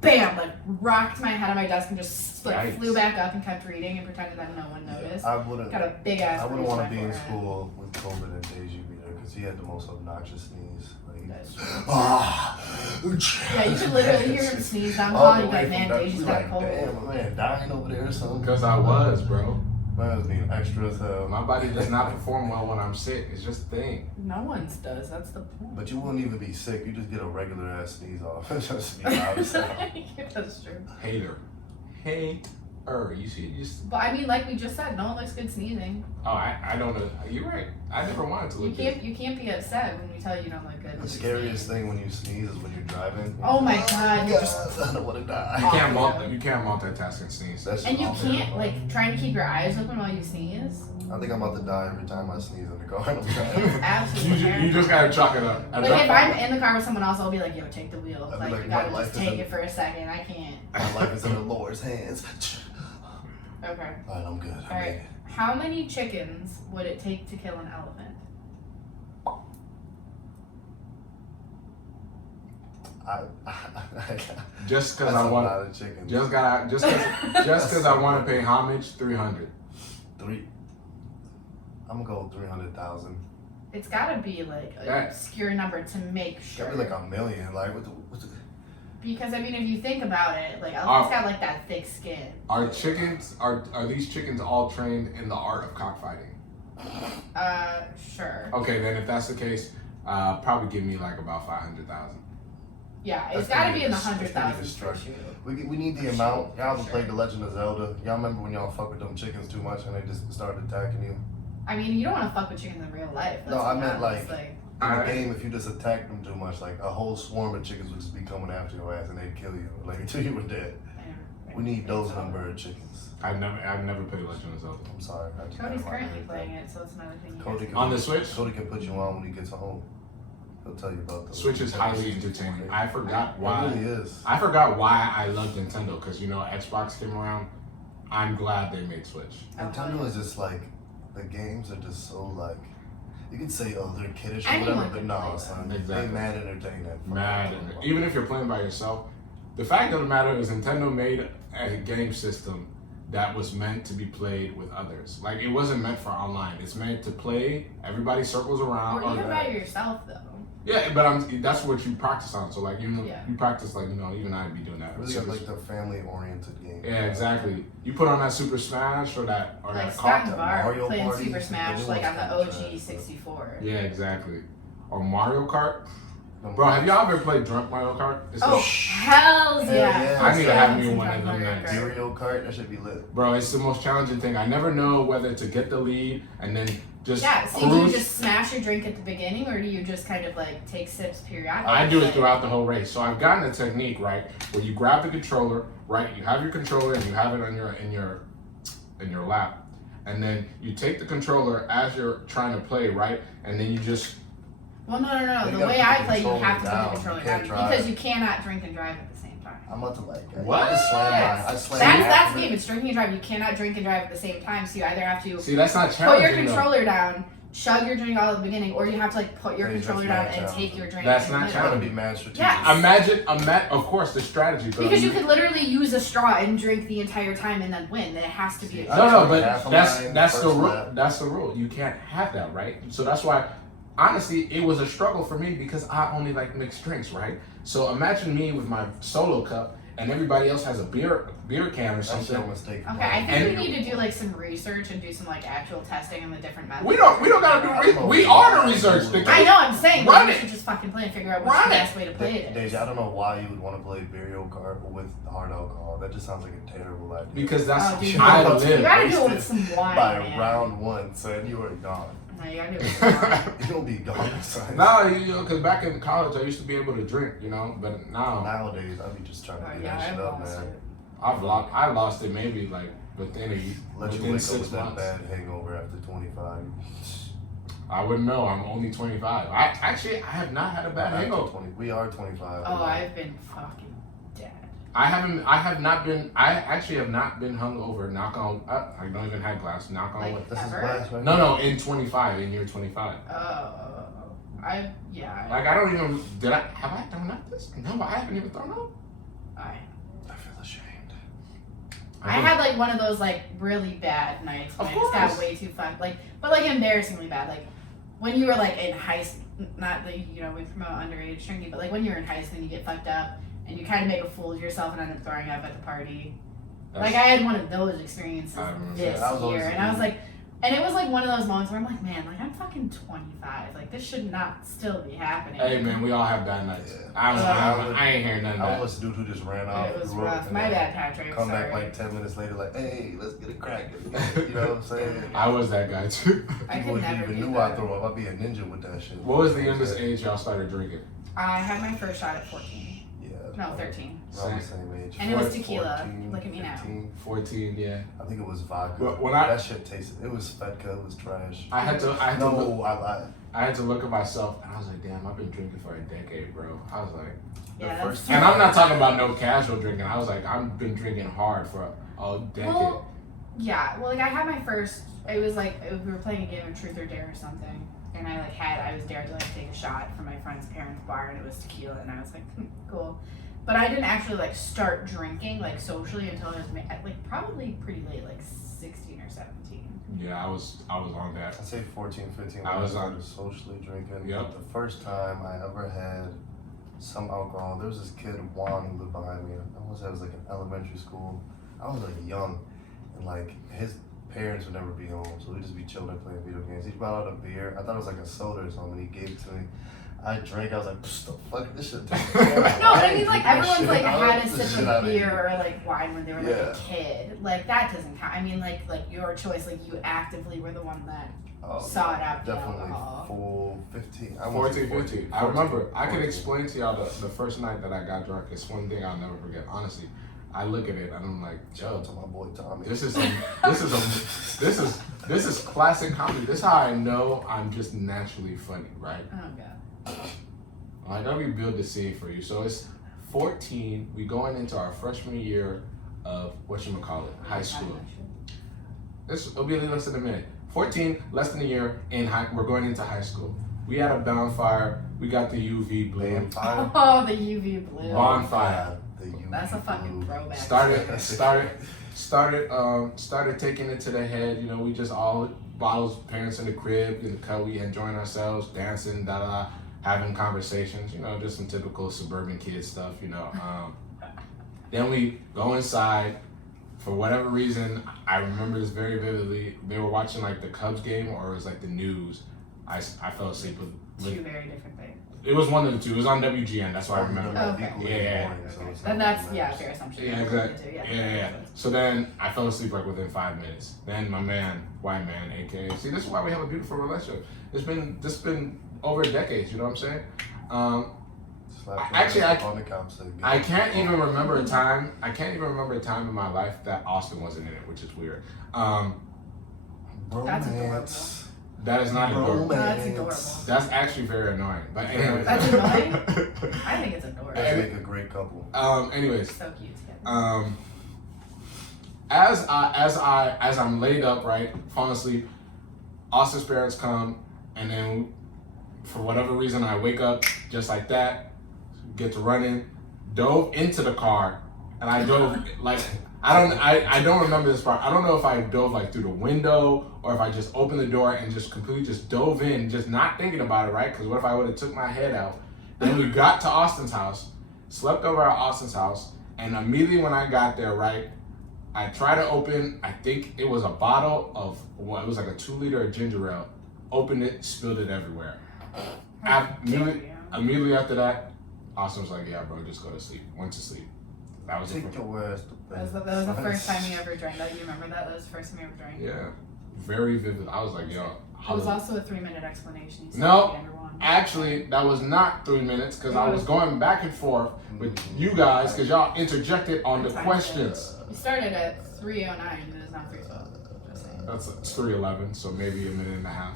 bam, like, rocked my head on my desk and just, like, Yikes. flew back up and kept reading and pretended that no one noticed. I wouldn't. Got a big-ass I wouldn't bruise on want to my be in forehead. school with COVID and Deji be there because he had the most obnoxious sneeze. Like, That's true. yeah, you could literally hear him sneeze down the All hall, the and you'd be way like, man, from Deji's you got a like, cold. damn, my man dying over there or something. Because I was, bro. Man was being extra as hell. My body does not perform well when I'm sick. It's just a thing. No one's does, that's the point. But you wouldn't even be sick. You just get a regular ass sneeze off. Just be loud as hell. That's true. Hater. You see, you just. But I mean, like we just said, no one looks good sneezing. Oh, I don't know. You're right. I never wanted to You look good. can't be upset when we tell you don't look good. The when you scariest sneeze. thing when you sneeze is when you're driving. Oh my god, you just I don't want to die. You can't multitask and sneeze. That's and you just can't like trying to keep your eyes open while you sneeze. I think I'm about to die every time I sneeze in the car. I'm It's driving. absolutely You terrible. just gotta chalk it up. Like if I'm in the car with someone else, I'll be like, "Yo, take the wheel." I'd be Like, like, you my gotta life just is take in- it for a second. I can't. My life is in the Lord's hands. Okay. Alright, I'm good. All right. How many chickens would it take to kill an elephant? Just That's because a I want. lot of chickens. Just because I want to pay homage. 300. I'm gonna go with 300,000. It's gotta be like an That- obscure number to make sure. Gotta be like a million. Like what's the Because I mean, if you think about it, like elephants got like that thick skin. Are chickens are these chickens all trained in the art of cockfighting? Sure. Okay, then if that's the case, probably give me like about 500,000. Yeah, That's it's gotta gonna be be in the dis- it's gonna be 100,000 for destruction. sure. We need the For amount. sure, Y'all for ever played sure. The Legend of Zelda? Y'all remember when y'all fuck with them chickens too much and they just started attacking you? I mean, you don't want to fuck with chickens in real life. No, let's I be meant, honest, In the Alright. game, if you just attacked them too much, like a whole swarm of chickens would just be coming after your ass and they'd kill you, like until you were dead. We need those number of chickens. I've never played Legend of Zelda. I'm sorry. I just Cody's got my currently hands playing up. it, so it's another thing. You Cody guys can On the Switch? Cody can put you on when he gets home. He'll tell you about the Switch is highly entertaining. I forgot It why. really is. I forgot why I love Nintendo because Xbox came around. I'm glad they made Switch. Nintendo is just like the games are just so like you can say oh they're kiddish or Anyone whatever, but can no play son, Exactly. they mad entertaining. Mad, even if you're playing by yourself. The fact of the matter is, Nintendo made a game system that was meant to be played with others. Like it wasn't meant for online. It's meant to play. Everybody circles around. Or even Oh, by yourself, though. yeah, but that's what you practice on. So like Yeah. you practice like even I'd be doing that. Really got like the family oriented game. Yeah, exactly. You put on that Super Smash or that Like that Scott and Call- Bar Mario playing Party, Super the Smash new like on one's the kinda OG trash, 64. Yeah, exactly. Or Mario Kart. Bro, have y'all ever played Drunk Mario Kart? It's Oh, the- hells Hell yeah. yeah. I need to have me Some one of Drunk them Mario next. Kart. Mario Kart, that should be lit. Bro, it's the most challenging thing. I never know whether to get the lead and then just Yeah, so do you cruise. just smash your drink at the beginning, or do you just kind of like take sips periodically? I do it throughout the whole race. So I've gotten a technique, right, where you grab the controller, right? You have your controller and you have it on in your lap, and then you take the controller as you're trying to play, right, and then you just Well, no. You The gotta way put I the play, you controller have to put down. the controller You down can't drive. because you cannot drink and drive at the same time. I'm about to like What? I just slammed Yes. I slammed That's half the of game. it. It's drinking and driving. You cannot drink and drive at the same time. So you either have to see. That's not put your challenging. though. controller down, chug your drink all at the beginning, or you have to like put your That's controller not down and challenging. take your drink. That's in not the middle. Gotta be mad strategic. Yes. Of course, the strategy. But Because you could literally use a straw and drink the entire time and then win. It has to be a No, but Half a that's line, that's the first rule. lap. That's the rule. You can't have that, right? So that's why, honestly, it was a struggle for me because I only like mixed drinks, right? So imagine me with my solo cup and everybody else has a beer can or That's something. no mistake. Okay, I think And- we need to do like some research and do some like actual testing on the different methods. We don't gotta do. We are the research. I know. I'm saying Run we it. should just fucking play and figure out what's Run the it. best way to play it. Deja, I don't know why you would want to play Mario Kart with hard alcohol. That just sounds like a terrible idea. Because that's Oh, dude, I you You live. gotta do it with Wasted some wine. by man. round one, son, you are gone. No, you gotta do it tomorrow. You'll be gone. No, you know, because back in college, I used to be able to drink, you know, but now Nowadays, I'll be just trying to Oh, get yeah, that shit I've up, lost man. it. I lost it maybe like within Let you within wake up 6 with that months. bad hangover after 25. I wouldn't know. I'm only 25. I have not had a bad After hangover. 20, we are 25. Oh, I've been fucking dead. I have not been. I actually have not been hungover. Knock on. I don't even have glass. Knock on Like, wood. This is ever? glass, right? No, in 25, in year 25. I Like I don't even. Have I thrown up this? No, I haven't even thrown up. I feel ashamed. I had like one of those like really bad nights when Of I just got course. way too fucked, like, but like embarrassingly bad. Like when you were like in high school, not that you know we promote underage drinking, but like when you're in high school and you get fucked up and you kind of make a fool of yourself and end up throwing up at the party. Like I had one of those experiences I remember this that. I was always year, and I was like, and it was like one of those moments where I'm like, man, like I'm fucking 25, like this should not still be happening. Hey man, we all have bad nights. Yeah. I ain't hearing nothing. I Of was a dude who just ran off. It was grew up, rough. and My then bad, Patrick. Come Sorry. back like 10 minutes later, like, hey, let's get a crack. You know what I'm saying? that. I was that guy too. I People could wouldn't never even do knew I that. threw up. I'd be a ninja with that shit. What was the You know what I'm youngest saying? age y'all started drinking? I had my first shot at 14. Yeah. No, 13. Around the same age. And it was 14, tequila. Look at me now. 15. 14, yeah. I think it was vodka. Well, when I- that shit tasted. It was Fedka. It was trash. I had to look, No, I lied. I had to look at myself and I was like, damn, I've been drinking for a decade, bro. I was like, The Yeah, first that's- and I'm not talking about no casual drinking. I was like, I've been drinking hard for a decade. Well, yeah. Well, like I had my first. It was like we were playing a game of Truth or Dare or something, and I was dared to like take a shot from my friend's parents' bar, and it was tequila, and I was like, cool. But I didn't actually like start drinking like socially until I was like probably pretty late, like 16 or 17. Yeah, I was on that. I'd say 14, 15 when I I was started socially drinking. Yep. The first time I ever had some alcohol, there was this kid, Juan, who lived behind me. I was in like an elementary school. I was like young, and like his parents would never be home, so we'd just be chilling and playing video games. He brought out a beer. I thought it was like a soda or something, and he gave it to me. I drank, I was like, the fuck, this shit tastes terrible. No, I mean ain't like drinking that everyone's shit. like I had like a the sip shit out of of beer or like wine when they were like Yeah. a kid. Like that doesn't count. I mean like your choice. Like you actively were the one that sought out the Definitely alcohol. full 15. I 14, 15. I remember, I can 14. explain to y'all the first night that I got drunk. It's one thing I'll never forget. Honestly, I look at it and I'm like, Shout yo, out to my boy Tommy. this is classic comedy. This is how I know I'm just naturally funny, right? Oh god. Like, let me build the scene for you. So it's 14. We going into our freshman year of whatchamacallit, high school. It'll be less than a minute. 14, less than a year in we're going into high school. We had a bonfire. We got the UV blue. Bonfire. Oh, the UV blue. Bonfire. The UV That's a fucking blue. throwback. Started taking it to the head. You know, we just all bottles, parents in the crib, in the cut, we enjoying ourselves, dancing, having conversations. You know, just some typical suburban kid stuff. You know. Then we go inside. For whatever reason, I remember this very vividly. They were watching like the Cubs game, or it was like the news. I fell asleep with. Two very different things. It was one of the two. It was on WGN. That's why I remember. Okay. Yeah. Then that's fair assumption. Yeah, exactly. Yeah. So then I fell asleep like within 5 minutes. Then my man, white man, aka, see, this is why we have a beautiful relationship. This been over decades. You know what I'm saying? I can't even remember a time. I can't even remember a time in my life that Austin wasn't in it, which is weird. That's adorable. That is not adorable. That's adorable. That's actually very annoying. But anyways. That's annoying? I think it's adorable. They make a great couple. Anyways. So cute together. As I'm laid up, right, falling asleep, Austin's parents come, and then for whatever reason I wake up just like that, get to running, dove into the car, and I dove like I don't remember this part. I don't know if I dove like through the window or if I just opened the door and just completely just dove in, just not thinking about it, right? Because what if I would have took my head out? Then we got to Austin's house, slept over at Austin's house, and immediately when I got there, right, I tried to open, I think it was a bottle of, it was like a 2 liter of ginger ale. Opened it, spilled it everywhere. Immediately after that, Austin was like, yeah, bro, just go to sleep. Went to sleep. That was Take your ass to bed. That was the first time you ever drank. That you remember that? That was the first time you ever drank. Yeah. very vivid. I was like, yo. It was also a 3-minute explanation. You said No. at the end or one. Actually, that was not 3 minutes because I was going back and forth with you guys because y'all interjected on the questions. We started at 3:09 and it's not 3:12. Just saying. It's 3:11, so maybe a minute and a half.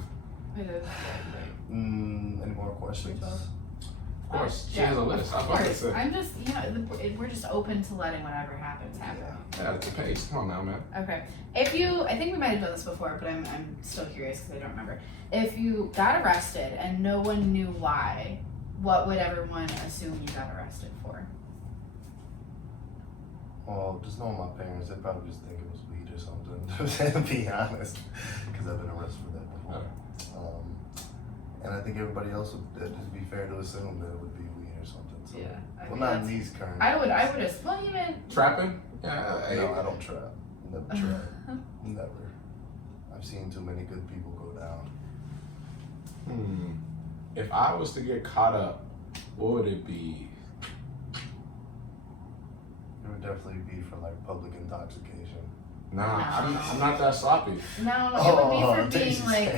Any more questions? Of course, she Yeah, has a list. I Of was about to course. say. I'm just, we're just open to letting whatever happens happen. Yeah, it's a pace. Come on now, man. Okay. I think we might have done this before, but I'm still curious because I don't remember. If you got arrested and no one knew why, what would everyone assume you got arrested for? Well, just knowing my parents, they'd probably just think it was weed or something, to be honest, because I've been arrested for that before. And I think everybody else would, it'd be fair to assume that it would be weed or something. So. Yeah. Well, not in these current. I would assume. Well, even. Trapping? Yeah. No, I don't trap. Never trap. Never. I've seen too many good people go down. If I was to get caught up, what would it be? It would definitely be for like public intoxication. Nah, I'm not that sloppy. No, it would be for being Jesus. like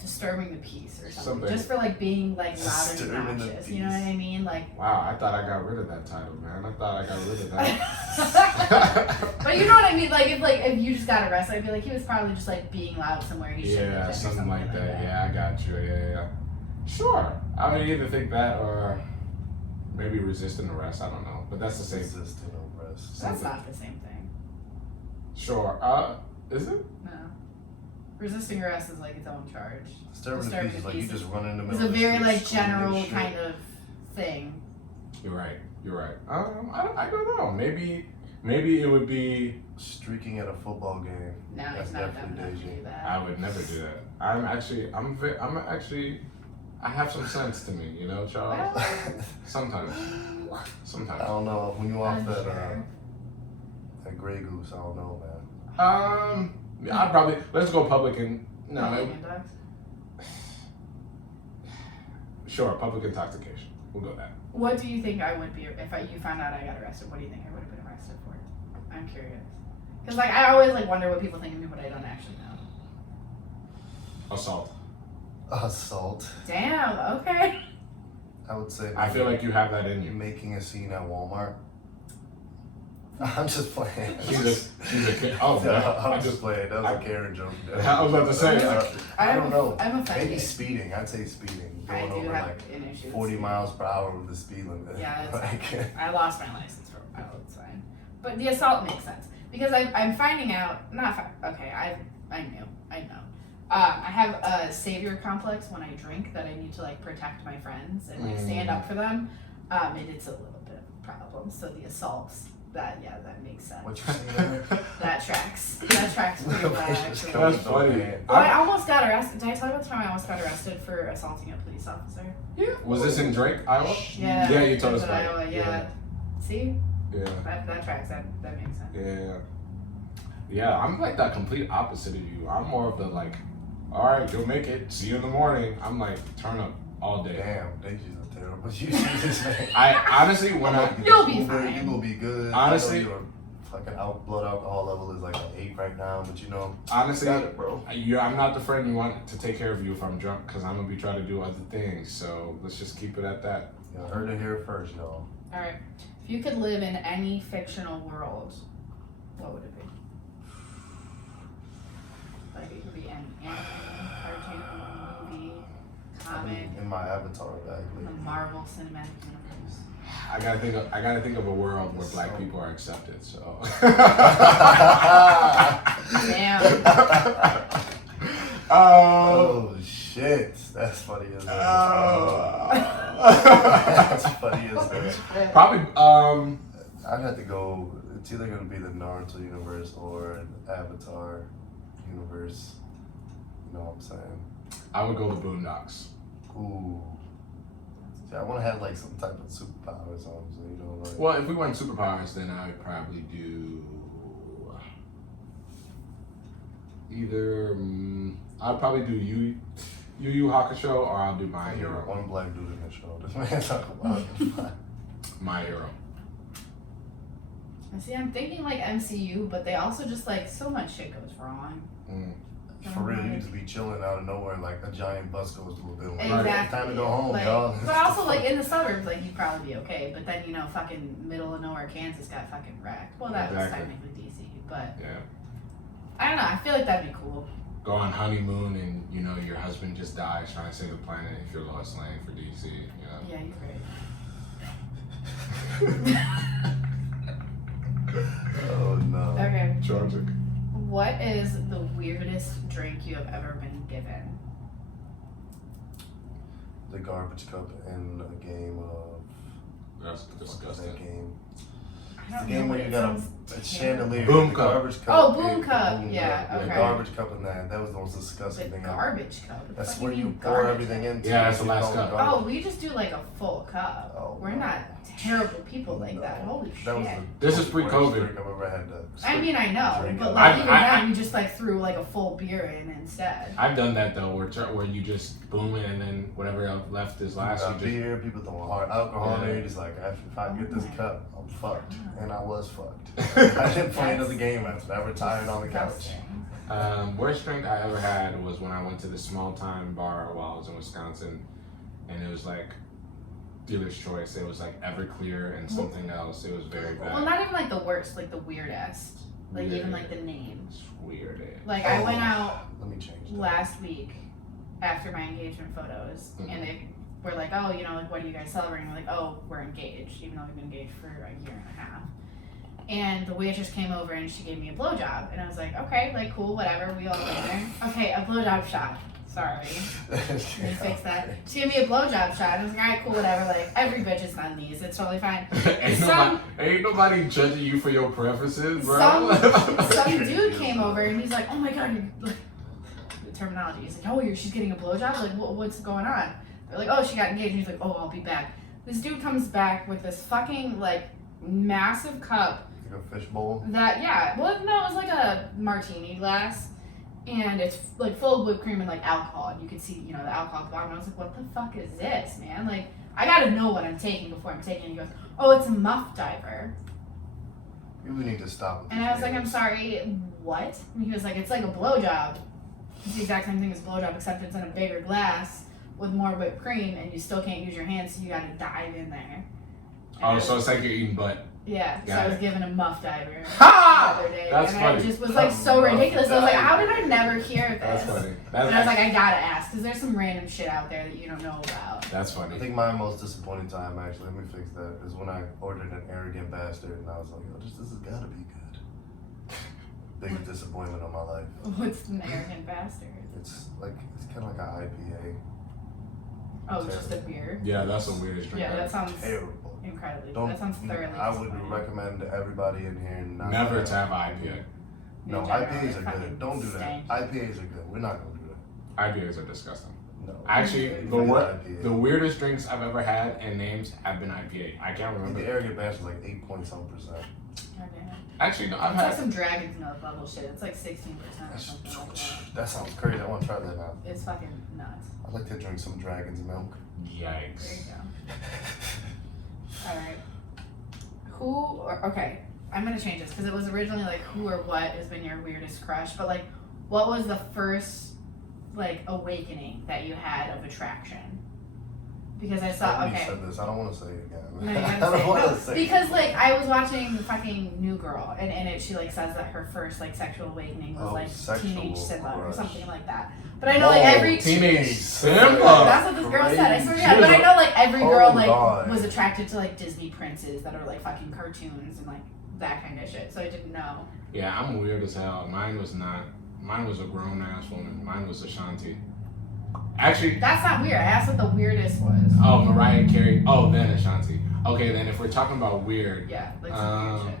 disturbing the peace or something. Something. Just for like being like loud and Disturbing the obnoxious. You know what I mean? Like. Wow, I thought I got rid of that title, man. I thought I got rid of that. But you know what I mean? If you just got arrested, I'd be like, he was probably just like being loud somewhere he shouldn't have Yeah, been or something like that. Yeah, I got you. Yeah. Sure. I would either think that or maybe resisting arrest. I don't know. But that's the same. Resisting arrest. That's not the same thing. Sure. Is it? No. Resisting arrest is like its own charge. Disturbing the peace is like you just run in the It's middle a of the very street like screaming general shit. kind of thing. You're right. I don't know. Maybe it would be. Streaking at a football game. No, That's it's not definitely dumb enough to dangerous. do that. I would never do that. I have some sense to me, you know, Charles. Sometimes. I don't know. When you off that Unsure. that Grey Goose, I don't know, man. I'd probably let's go public and sure, public intoxication. We'll go that. What do you think I would be if you found out I got arrested? What do you think I would have been arrested for? I'm curious. Because like I always like wonder what people think of me, but I don't actually know. Assault. Assault. Damn. Okay. I would say. I feel like you have that in you. Making a scene at Walmart. I'm just playing. She's a kid. Oh, Yeah, man. I'm just playing. That was a Karen joke. I was about to say. I don't know. I'm offended. Maybe speeding. I'd say speeding. I Going do over have like an issue. with 40 speeding. miles per hour with the speed limit. Yeah, it's like, I lost my license for a while. It's fine. But the assault makes sense because I'm finding out. Okay. I know. I have a savior complex when I drink that I need to like protect my friends and like stand up for them. And it's a little bit of a problem. So the assaults. That makes sense. What you see there? That tracks. That tracks pretty well, actually. That's funny. Well, I almost got arrested. Did I tell you about the time I almost got arrested for assaulting a police officer? Yeah. Was this in Drake, Iowa? Yeah. Yeah, you told us that's in about it. Iowa, yeah. See? Yeah. That tracks. That makes sense. Yeah. Yeah, I'm like that complete opposite of you. I'm more of the like, all right, you'll make it. See you in the morning. I'm like, turn up all day. Damn, they just a terrible. You see this man. I honestly, when I You'll be Uber, fine. You will be good. Honestly- I know your fucking blood alcohol level is like an 8 right now, but you know. honestly, Got it, bro. I'm not the friend you want to take care of you if I'm drunk, because I'm gonna be trying to do other things. So let's just keep it at that. You heard it here first, y'all. All right. If you could live in any fictional world, what would it be? Like it could be any anime, cartoon, movie, comic, In my avatar, actually. the Marvel Cinematic Universe. I gotta think of a world where black people are accepted. So. Damn. Oh shit, that's funny as hell. That's funny as hell. Probably. I'd have to go. It's either gonna be the Naruto universe or an Avatar universe. You know what I'm saying? I would go the Boondocks. Ooh. See, I want to have like some type of superpower or something. You know, like. Well, if we went superpowers, then I would probably do either. I'd probably do Yu Yu Hakusho, or I'll do My You're Hero. one black dude in the show. This man talk about it. My Hero. See, I'm thinking like MCU, but they also just like so much shit goes wrong. For real, you just be chilling out of nowhere, like a giant bus goes to a building. Exactly. Right, time to go home, like, y'all. But also, like in the suburbs, like you'd probably be okay. But then fucking middle of nowhere Kansas got fucking wrecked. Well, that was technically DC, but yeah. I don't know. I feel like that'd be cool. Go on honeymoon and your husband just dies trying to save the planet if you're Lois Lane for DC. Yeah, you're right. Oh no. Okay. Tragic. What is the weirdest drink you have ever been given? The garbage cup in a game of. That's What was disgusting. that game? I don't The game know. where you It got sounds a terrible. chandelier. Boom the cup. Garbage cup. Oh, boom Yeah, cup. boom Yeah, cup. okay. The garbage cup in that. That was the most The disgusting thing ever. garbage cup. What the That's fuck where do you mean pour garbage everything cup? into. Yeah, that's the You last call it cup. garbage. Oh, we just do like a full cup. Oh, We're no. not terrible people like that. Holy That was shit. the This is worst pre-COVID. drink I've ever had to I mean, I know, drink but out. like even I- then, you just like threw like a full beer in instead. I've done that though, where you just boom it and then whatever else left is last. got You just beer, people throwing hard alcohol in Yeah. there. You're just like, if I get this cup, I'm fucked. And I was fucked. I That's didn't play another game after. I retired on the couch. Disgusting. Worst drink I ever had was when I went to this small time bar while I was in Wisconsin, and it was like dealer's choice. It was like Everclear and something else. It was very bad. Well, not even like the worst, like the weirdest. Like Yeah. even like the name. It's weird. Like I went out Let me change that. last week after my engagement photos, Mhm. and they were like, "Oh, like what are you guys celebrating?" We're like, "Oh, we're engaged," even though we've been engaged for a year and a half. And the waitress came over and she gave me a blowjob, and I was like, "Okay, like cool, whatever." We all went there. Okay, a blowjob shot. Sorry, can you fix that? She gave me a blowjob shot, and I was like, "All right, cool, whatever." Like every bitch has done these. It's totally fine. ain't nobody judging you for your preferences, bro. Some dude came over and he's like, "Oh my god, you're like," the terminology. He's like, "Oh, she's getting a blowjob. Like, what's going on?" They're like, "Oh, she got engaged." And he's like, "Oh, I'll be back." This dude comes back with this fucking like massive cup. Like a fishbowl. It was like a martini glass, and it's like full of whipped cream and like alcohol, and you could see the alcohol at the bottom. And I was like, "What the fuck is this, man? Like, I gotta know what I'm taking before I'm taking it." And he goes, "Oh, it's a muff diver." You would need to stop. With And these I was like, "I'm names. sorry, what?" And he was like, "It's like a blowjob. It's the exact same thing as a blowjob, except it's in a bigger glass with more whipped cream, and you still can't use your hands, so you gotta dive in there." And I Oh, was- so it's like you're eating butt. yeah. So Got I was it. given a muff diver the Ha! other day, That's and funny. I just was like so A muff ridiculous. I was like, "How did diver. I never hear this?" That's funny. And I was like, "I gotta ask, because there's some random shit out there that you don't know about." That's I funny. think my most disappointing time, actually, let me fix that, is when I ordered an arrogant bastard, and I was like, "Oh, this has gotta be good." Biggest disappointment of my life. What's an arrogant bastard? It's kind of like an IPA. Oh, it's just a beer. Yeah, that's the weirdest drink. Yeah, ever. that sounds Terrible. incredibly. Don't. That sounds thoroughly. I would disappointing. recommend everybody in here not Never to have IPA. No, In general, IPAs it's are fucking good. Don't do that. stank. IPAs are good. We're not gonna do that. IPAs are disgusting. No. Actually, Forget the IPA. weirdest drinks I've ever had and names have been IPA. I can't I think remember. the arrogant bastard was like 8-point-some%. Okay. Actually, no, I've It's like had. some Dragon's Milk level shit. It's like 16% or That's, something like that. that sounds crazy. I want to try that now. It's fucking nuts. I'd like to drink some dragon's milk. There you Yikes. go. Alright. Okay, I'm gonna change this because it was originally like who or what has been your weirdest crush, but like what was the first like awakening that you had of attraction? Because I I saw, already okay. said this. I don't want to say it again. No, you I gotta don't want to say say it. Because like I was watching fucking New Girl, and in it she like says that her first like sexual awakening was Oh, like sexual teenage Simba or crush. something like that. But I know like every Teenage Simba. that's what this girl said. I swear to She God. was But I know like every girl Hold like on. was attracted to like Disney princes that are like fucking cartoons and like that kind of shit. So I didn't know. Yeah, I'm weird as hell. Mine was not. Mine was a grown ass woman. Mine was Ashanti. Actually, That's not weird. I asked what the weirdest was. oh, Mariah Carey. Oh, then Ashanti. Okay, then if we're talking about weird, Yeah, like some weird shit.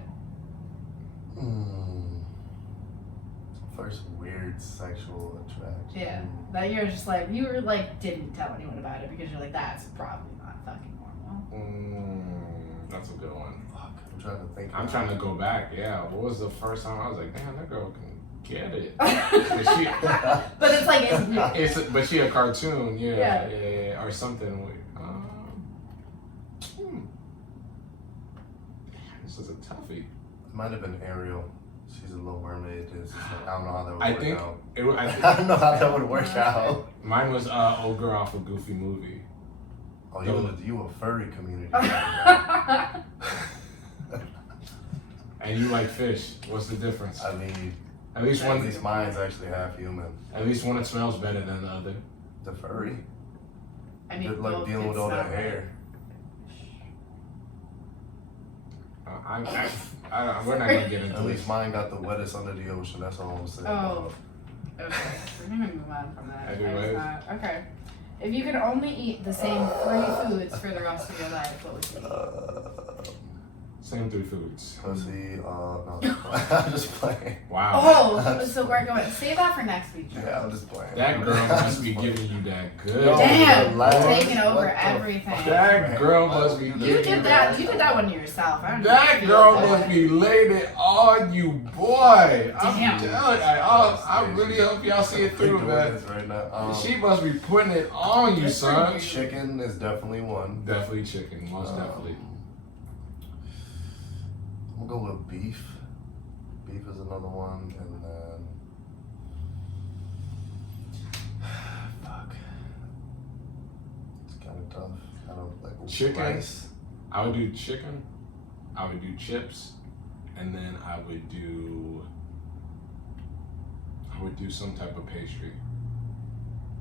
First weird sexual attraction. Yeah, that you're just like you were like didn't tell anyone about it because you're like that's probably not fucking normal. that's a good one. Fuck. I'm trying to think. I'm trying to go back. Yeah, what was the first time I was like, damn, that girl can get it. But it's like it's But she a cartoon, Yeah. or something. This is a toughie. might have been Ariel. She's a Little Mermaid. It's just like, I don't know how that would I work think out. I I don't know how that would work Yeah. out. Mine was old girl off a Goofy movie. Oh, you a furry community guy. And you like fish. What's the difference? I mean, At least at one. least mine's actually half human. At least one that smells better than the other. The furry. I mean, Good luck both dealing could with all that smell hair. We're not gonna get into At this. least mine got the wettest under the ocean. That's all I'm saying. Oh. Okay, we're gonna move on from that. Anyways. Okay. If you could only eat the same 3 foods for the rest of your life, what would you eat? Same 3 foods. Pussy, no, I'm just playing. Wow. Oh, so we're going. Save that for next week. Joe. Yeah, I'm just playing. That girl must be giving you that good. No. Damn, Relax. taking over What the everything. That girl must be. You giving did that. that. You did that one to yourself. I don't know. That girl must be laid it on you, boy. I'm Damn. telling you, I really hope y'all see it through, Doing man. this right now. She must be putting it on you, son. Chicken is definitely one. Definitely chicken, most definitely. I'm gonna go with beef. Beef is another one, and then fuck. It's kind of tough. I don't like Chicken? rice. I would do chicken. I would do chips, and then I would do some type of pastry.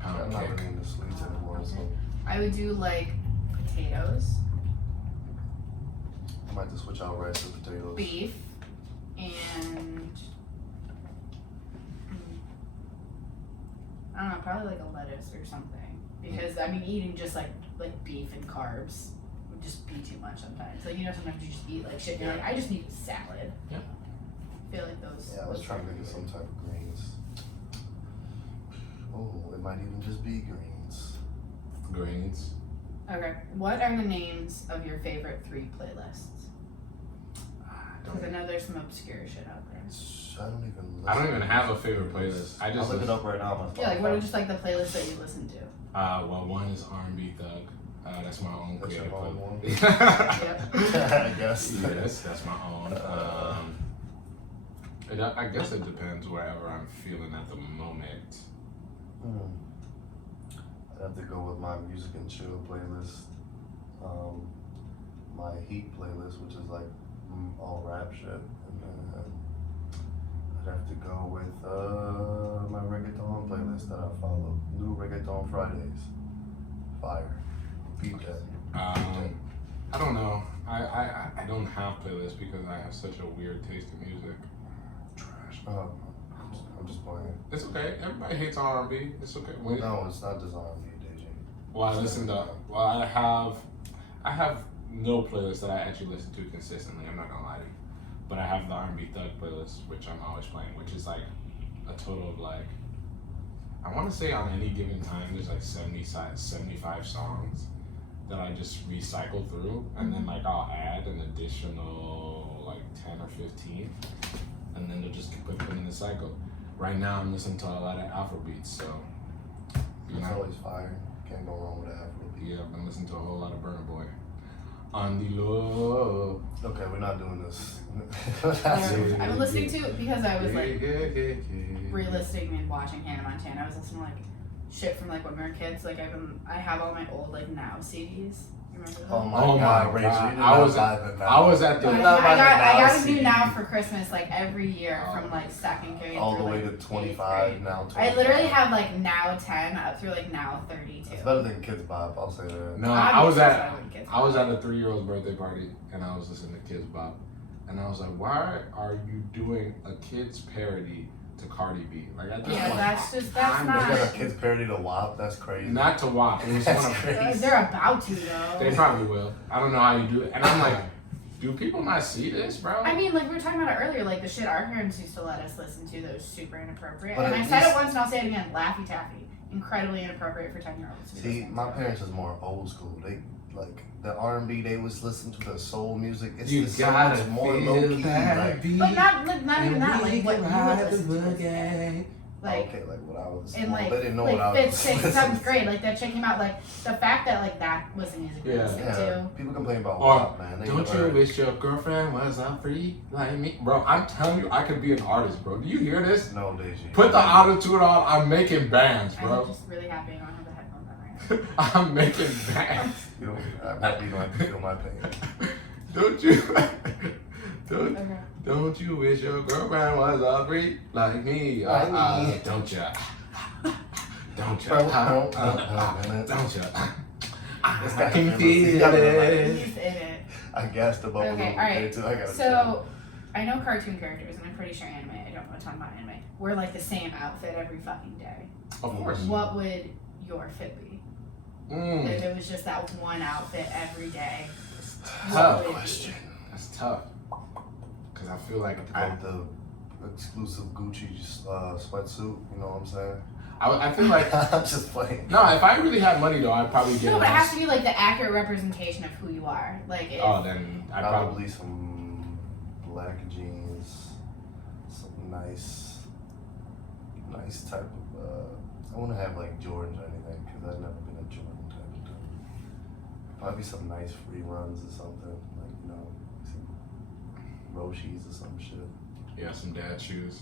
I'm Pound not cake. really into sweets anymore, so I would do like potatoes, I might just switch out rice with potatoes. beef, and I don't know, probably like a lettuce or something. Because I mean, eating just like beef and carbs would just be too much sometimes. Like sometimes you just eat like shit. And you're like, I just need a salad. Yeah. I feel like those. Yeah, I was trying to think of some type of greens. Oh, it might even just be greens. Greens. Okay. What are the names of your favorite 3 playlists? Because I know there's some obscure shit out there. I I don't even have a favorite playlist. I I'll just look it up right now. On my Yeah, like what phone. are just like the playlists that you listen to? well, one is R&B Thug. That's my own That's your creative own playlist. Yep. I guess. Yes, that's my own. I guess it depends wherever I'm feeling at the moment. I'd have to go with my music and chill playlist. My heat playlist, which is like all rap shit, and then I'd have to go with my reggaeton playlist that I follow. New Reggaeton Fridays. Fire. Beat that. I don't know. I don't have playlists because I have such a weird taste in music. Trash. I'm just playing. It's okay. Everybody hates R&B. It's okay. No, it's not designed me, DJ. Well, I have no playlist that I actually listen to consistently. I'm not gonna lie to you, but I have the R&B Thug playlist, which I'm always playing, which is like a total of like, I want to say on any given time there's like 75 songs that I just recycle through, and then like I'll add an additional like 10 or 15, and then they'll just put them in the cycle. Right now I'm listening to a lot of Afrobeats, so It's always fire. Can't go wrong with Afrobeat. yeah, I've been listening to a whole lot of Burna Boy. On the low. Okay, we're not doing this. I've been listening to it because I was like yeah. re-listening and watching Hannah Montana. I was listening to like shit from like when we were kids. Like I have all my old like Now CDs. You remember those? Oh my Oh god, my Rachel, God. you did I not was- buy them now. I was at the. I You're not buying the got Now a new CD. Now for Christmas like every year from like 2nd grade all the through, way like, to 8th 25, grade. now 25. I literally have like Now 10 up through like Now 32. It's better than Kids Bop, I'll say that. No, I was Obviously, at. it's better than Kids I was Bop. at a 3-year-old's birthday party and I was listening to Kids Bop, and I was like, "Why are you doing a kids parody to Cardi B?" Like at this Yeah, point, that's They I'm not. got a kids parody to WAP, that's crazy. not to WAP. It was That's one of. crazy. They're about to though. They probably will. I don't know how you do it, and I'm like, do people not see this, bro? I mean, like we were talking about it earlier, like the shit our parents used to let us listen to that was super inappropriate. But And at I said it least- once and I'll say it again, Laffy Taffy. Incredibly inappropriate for 10-year-olds. See, my parents is more old school. They like the R&B they was listening to, the soul music. It's you just so gotta much more feel low key. that Like, beat. But not even that, like what you would the listen to. boogie. Like, okay, like when I was in well, like, they didn't know what I like was 5th, 6th, listening 7th grade, like that shit came out. Like the fact that like that was the music Yeah. we listened Yeah, to. people complain about Or, WAP, man. They Don't you never- wish your girlfriend was a free like me? Bro, I'm telling you, I could be an artist, bro. Do you hear this? No, Deji. Put the auto-tune on, I'm making bands, I'm bro. just really happy I don't have the headphones on right now. I'm making bands. You know, I'm happy you don't have to feel my pain. Don't you? Don't, Okay. don't you wish your girlfriend was a freak like me? Like me. Don't ya? Don't ya? Don't ya? I can feel it. He's in it. I gassed up a little Okay, bit alright. there too. I gotta So, I know cartoon characters, and I'm pretty sure anime. I don't know a ton about anime. We're like the same outfit every fucking day. Of course. What would your fit be? If it was just that one outfit every day, Tough what would it be? question. That's tough. Cause I feel like I have to go with the exclusive Gucci sweatsuit. You know what I'm saying? I feel like I'm just playing. no. If I really had money though, I'd probably get. No, a but it has nice- to be like the accurate representation of who you are. Like, if, Oh, then I probably. Probably some black jeans, some nice type of. I want to have like Jordans or anything because I've never been a Jordan type of dude. Probably some nice free runs or something, like some Roshis or some shit. Yeah, some dad shoes.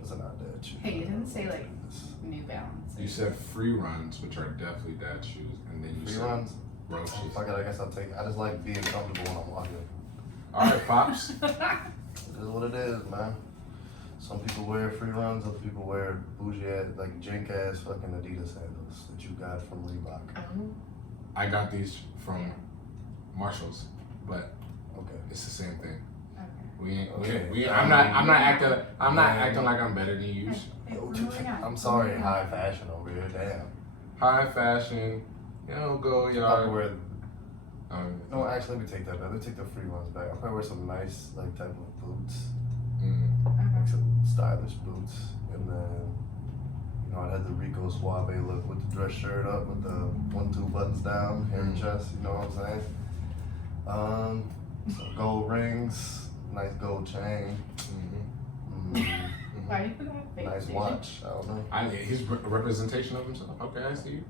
Those are not dad shoes. Hey, you didn't say, like, New Balance. You said free runs, which are definitely dad shoes, and then you free said runs. Oh, Roshis. fuck it, I guess I'll take it. I just like being comfortable when I'm walking. All right, pops. It is what it is, man. Some people wear free runs, other people wear bougie ass, like jank ass fucking Adidas sandals that you got from Reebok. Oh, I got these from Marshalls, but Okay. it's the same thing. okay. We ain't. Okay. I'm not acting like I'm better than you. Hey, we're moving on. I'm sorry, high fashion over here. Damn. High fashion, go Probably yard. wear. No, actually, let me take that back. Let me take the free runs back. I'll probably wear some nice like type of boots, like some stylish boots, and then I'd have the Rico Suave look with the dress shirt up, with the 1-2 buttons down, hair and chest. You know what I'm saying? Some gold rings, nice gold chain. Why do you put that face? Nice watch. I don't know. His representation of himself. Okay, I see you.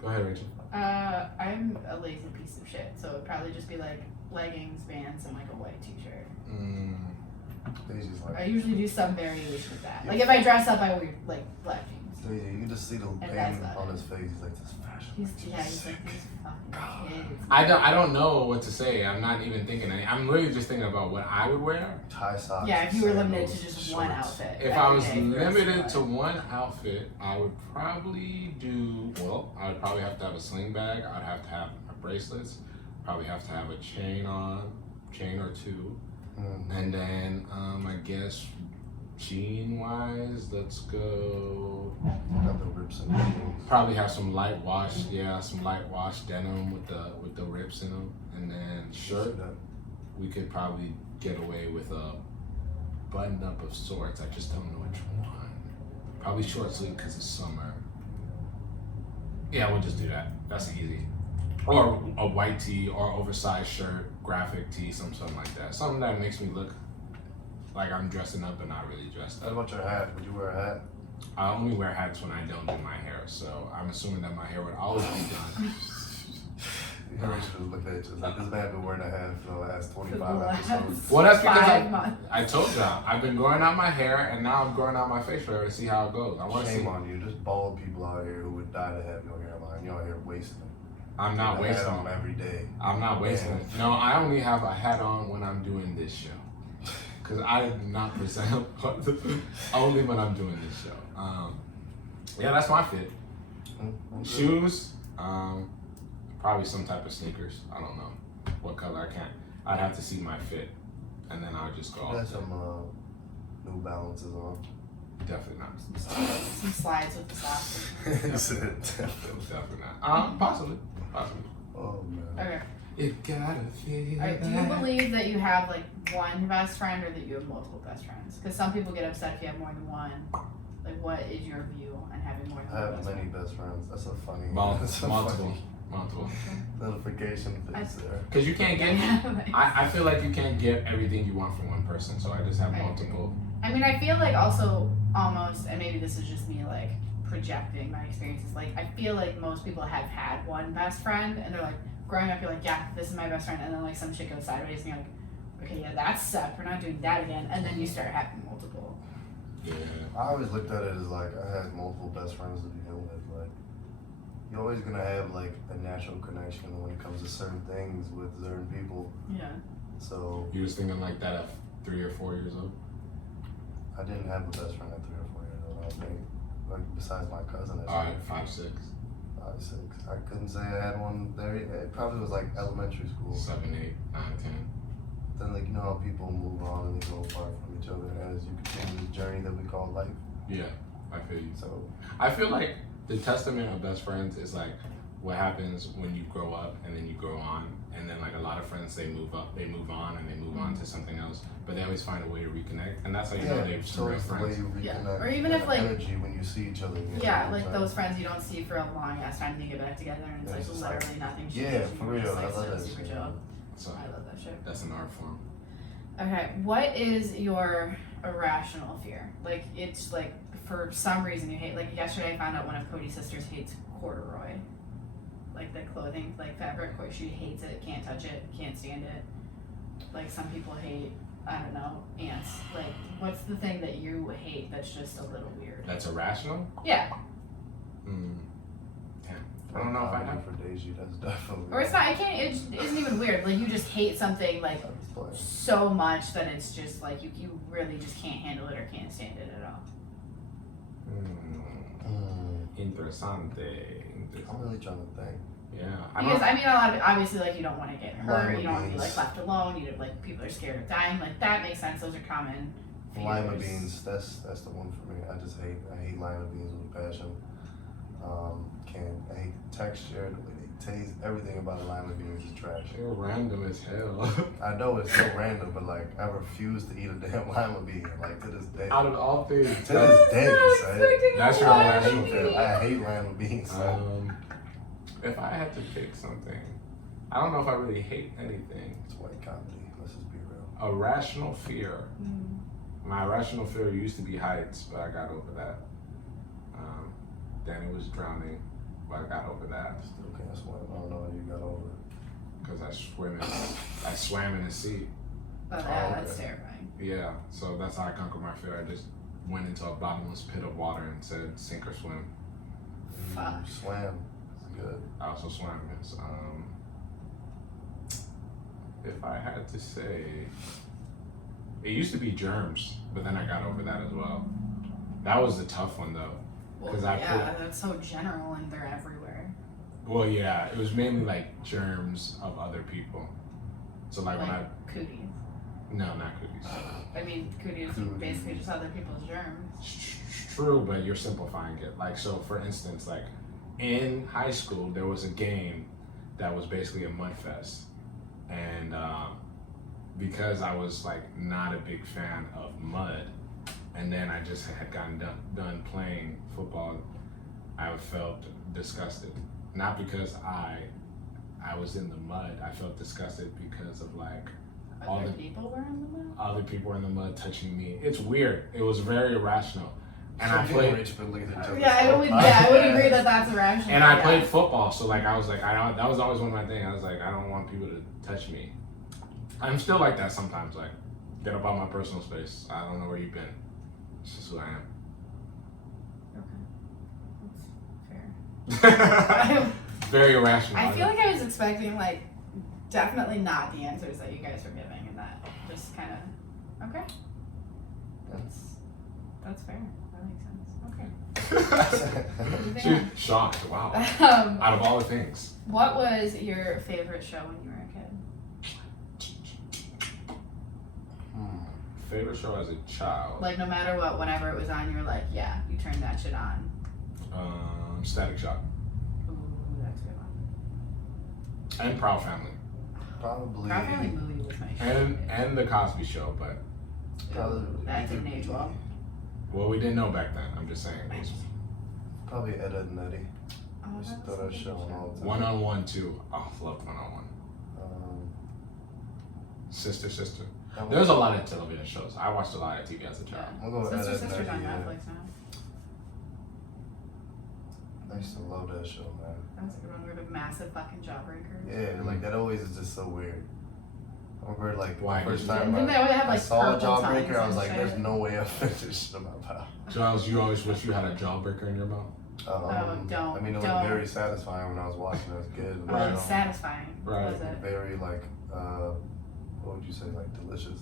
Go ahead, Rachel. I'm a lazy piece of shit, so it'd probably just be like leggings, Vans, and like a white t-shirt. Daisy's I like, usually do some variation of that. Like if I dress up, I wear like black jeans. Daisy, you can just see the that's pain about on it. his face. He's like, this fashion. He's like these fucking kids. I don't know what to say. I'm not even thinking any. I'm really just thinking about what I would wear. Tie socks. Yeah, if you were limited sandals, to just one shorts. outfit. If every I was day for the rest of your limited to life. one outfit, I would probably do well. I would probably have to have a sling bag. I'd have to have my bracelets. Probably have to have a chain or two, and then I guess jean wise, let's go. Got the rips and jeans. Probably have some light wash, some light wash denim with the rips in them, and then shirt. We could probably get away with a button up of sorts. I just don't know which one. Probably short sleeve because it's summer. Yeah, we'll just do that. That's easy. Or a white tee or oversized shirt, graphic tee, something like that. Something that makes me look like I'm dressing up but not really dressed What up. about your hat? Would you wear a hat? I only wear hats when I don't do my hair, so I'm assuming that my hair would always be done. You know, just look at you. Like, this man been wearing a hat for the last 25 last episodes. Well, that's because 5 months. I told y'all I've been growing out my hair and now I'm growing out my facial hair to see how it goes. I want to see. Shame on you. There's bald people out here who would die to have your hairline. You're out here wasting it. I'm not You have a hat wasting on it. every day. I'm not wasting it. No, I only have a hat on when I'm doing this show. Because I do not present only when I'm doing this show. Yeah, that's my fit. Shoes, probably some type of sneakers. I don't know what color. I can't. I'd have to see my fit, and then I would just go. You off got that. some New Balances on. Definitely not. Some slides with the socks. He said, Definitely not. Possibly. oh man. Okay. It gotta feel. Alright, do you believe that you have like one best friend or that you have multiple best friends? Because some people get upset if you have more than one. Like, what is your view on having more than I one have best many friend? best friends. That's a funny that's a Multiple. funny notification face there. Because you can't get. Like, I feel like you can't get everything you want from one person, so I just have I agree. multiple I mean, I feel like also almost, and maybe this is just me like projecting my experiences. Like, I feel like most people have had one best friend, and they're like, growing up, you're like, yeah, this is my best friend, and then like some shit goes sideways, and you're like, okay, yeah, that sucked. We're not doing that again, and then you start having multiple. Yeah. I always looked at it as like I had multiple best friends to begin with. Like you're always gonna have like a natural connection when it comes to certain things with certain people. Yeah. So You was thinking like that at 3 or 4 years old? I didn't have a best friend at 3 or 4 years old. I don't think, like besides my cousin. At Alright, 5, 6, 5, 6. I couldn't say I had one there. It probably was like elementary school. 7, 8, 9, 10. Then like you know how people move on and they go apart from each other as you continue this journey that we call life. Yeah, I feel you. So I feel like the testament of best friends is like what happens when you grow up and then you grow on, and then like a lot of friends they move on and they move on to something else, but they always find a way to reconnect, and that's how you know they're so real it's the way friends. you Yeah. reconnect. Or even and if, the like- energy when you see each other again. Yeah, you know like what I'm those friends you don't see for a long ass time, and you get back together, and it's Yeah, like it's just like- literally nothing saying? changed. Yeah, and for you're real. just, I like, love still that super shit. chill. So I love that shit. that's an art form. Okay, what is your irrational fear? Like, it's like for some reason you hate. Like yesterday, I found out one of Cody's sisters hates corduroy, like the clothing, like fabric. She hates it, can't touch it, can't stand it. Like some people hate, I don't know, ants. Like, what's the thing that you hate that's just a little weird? That's irrational? Yeah, Mm. Damn. I don't know if I have. For Daisy, that's definitely. or it's not. I can't. It isn't even weird. Like you just hate something like I'm just playing. so much that it's just like you really just can't handle it or can't stand it at all. Interessante. I'm really trying to think. Yeah. Because I mean, a lot of obviously, like you don't want to get hurt, Lima you don't want to be like beans. left alone. You like people are scared of dying. Like that makes sense. Those are common fears. Lima beans, that's the one for me. I hate lima beans with a passion. I hate the texture, the way they taste, everything about the lima beans is trash. You're random as hell. I know it's so random, but like I refuse to eat a damn lima bean, like to this day. Out of all things, To this day, son. That's your I irrational hate fear. that. I hate lima beans. son. If I had to pick something, I don't know if I really hate anything. It's white comedy. Let's just be real. Irrational fear. Mm. My irrational fear used to be heights, but I got over that. Then it was drowning, but I got over that Still can't swim. I don't know how you got over it. because I swam in the sea. Oh, Oh, yeah, that's okay. terrifying. Yeah, so that's how I conquered my fear. I just went into a bottomless pit of water and said sink or swim. Fuck. You swam. It's good. I also swam. Yes. If I had to say, it used to be germs, but then I got over that as well. That was the tough one though. Well, 'Cause I yeah, that's so general and they're everywhere. Well, yeah, it was mainly like germs of other people. So like when I, cooties. no, not cookies. I mean, cooties are basically just other people's germs. True, but you're simplifying it. Like, so for instance, like in high school, there was a game that was basically a mud fest. And because I was like not a big fan of mud, and then I just had gotten done playing football, I felt disgusted. Not because I was in the mud, I felt disgusted because of like all Other the people were in the mud? other people were in the mud touching me. It's weird. It was very irrational. And I played Yeah, I would agree that that's irrational. and I yeah. played football, so like I was like that was always one of my things. I was like, I don't want people to touch me. I'm still like that sometimes, like get up out my personal space. I don't know where you've been. It's just who I am. Okay. That's fair. Very irrational. I feel like I was expecting like definitely not the answers that you guys were giving, and that just kind of okay. That's fair. That makes sense. Okay. She's shocked. Wow. Um, Out of all the things. what was your favorite show when you were a kid? Favorite show as a child. Like no matter what, whenever it was on, you're like, yeah, you turned that shit on. Static Shock. Ooh, that's a good one. And Proud Family. Probably. Proud Family movie was my And shit. and the Cosby Show, but That didn't age well. well, we didn't know back then. I'm just saying. It was Probably Ed, Ed and Eddie. Oh, Used to that's throw a that good show on all the time. one-on-one too. Oh, loved one-on-one. Um, Sister. There's a lot of television shows. I watched a lot of TV as a child. I'm gonna go Sister add that Sister's on yeah. Netflix now. I used to love that show, man. That was a good one. We were the massive fucking jawbreakers. Yeah, like that always is just so weird. I remember like Why? the first Didn't time Didn't they always have I like saw a purple tongues Jawbreaker, I was and like, shit? there's no way I'm finished in my mouth. Giles, you always wish you had a jawbreaker in your mouth. don't, I mean, it was don't. very satisfying when I was watching it as a kid. Oh, Right. it's satisfying. Right. Was it? Very like, what would you say, like delicious.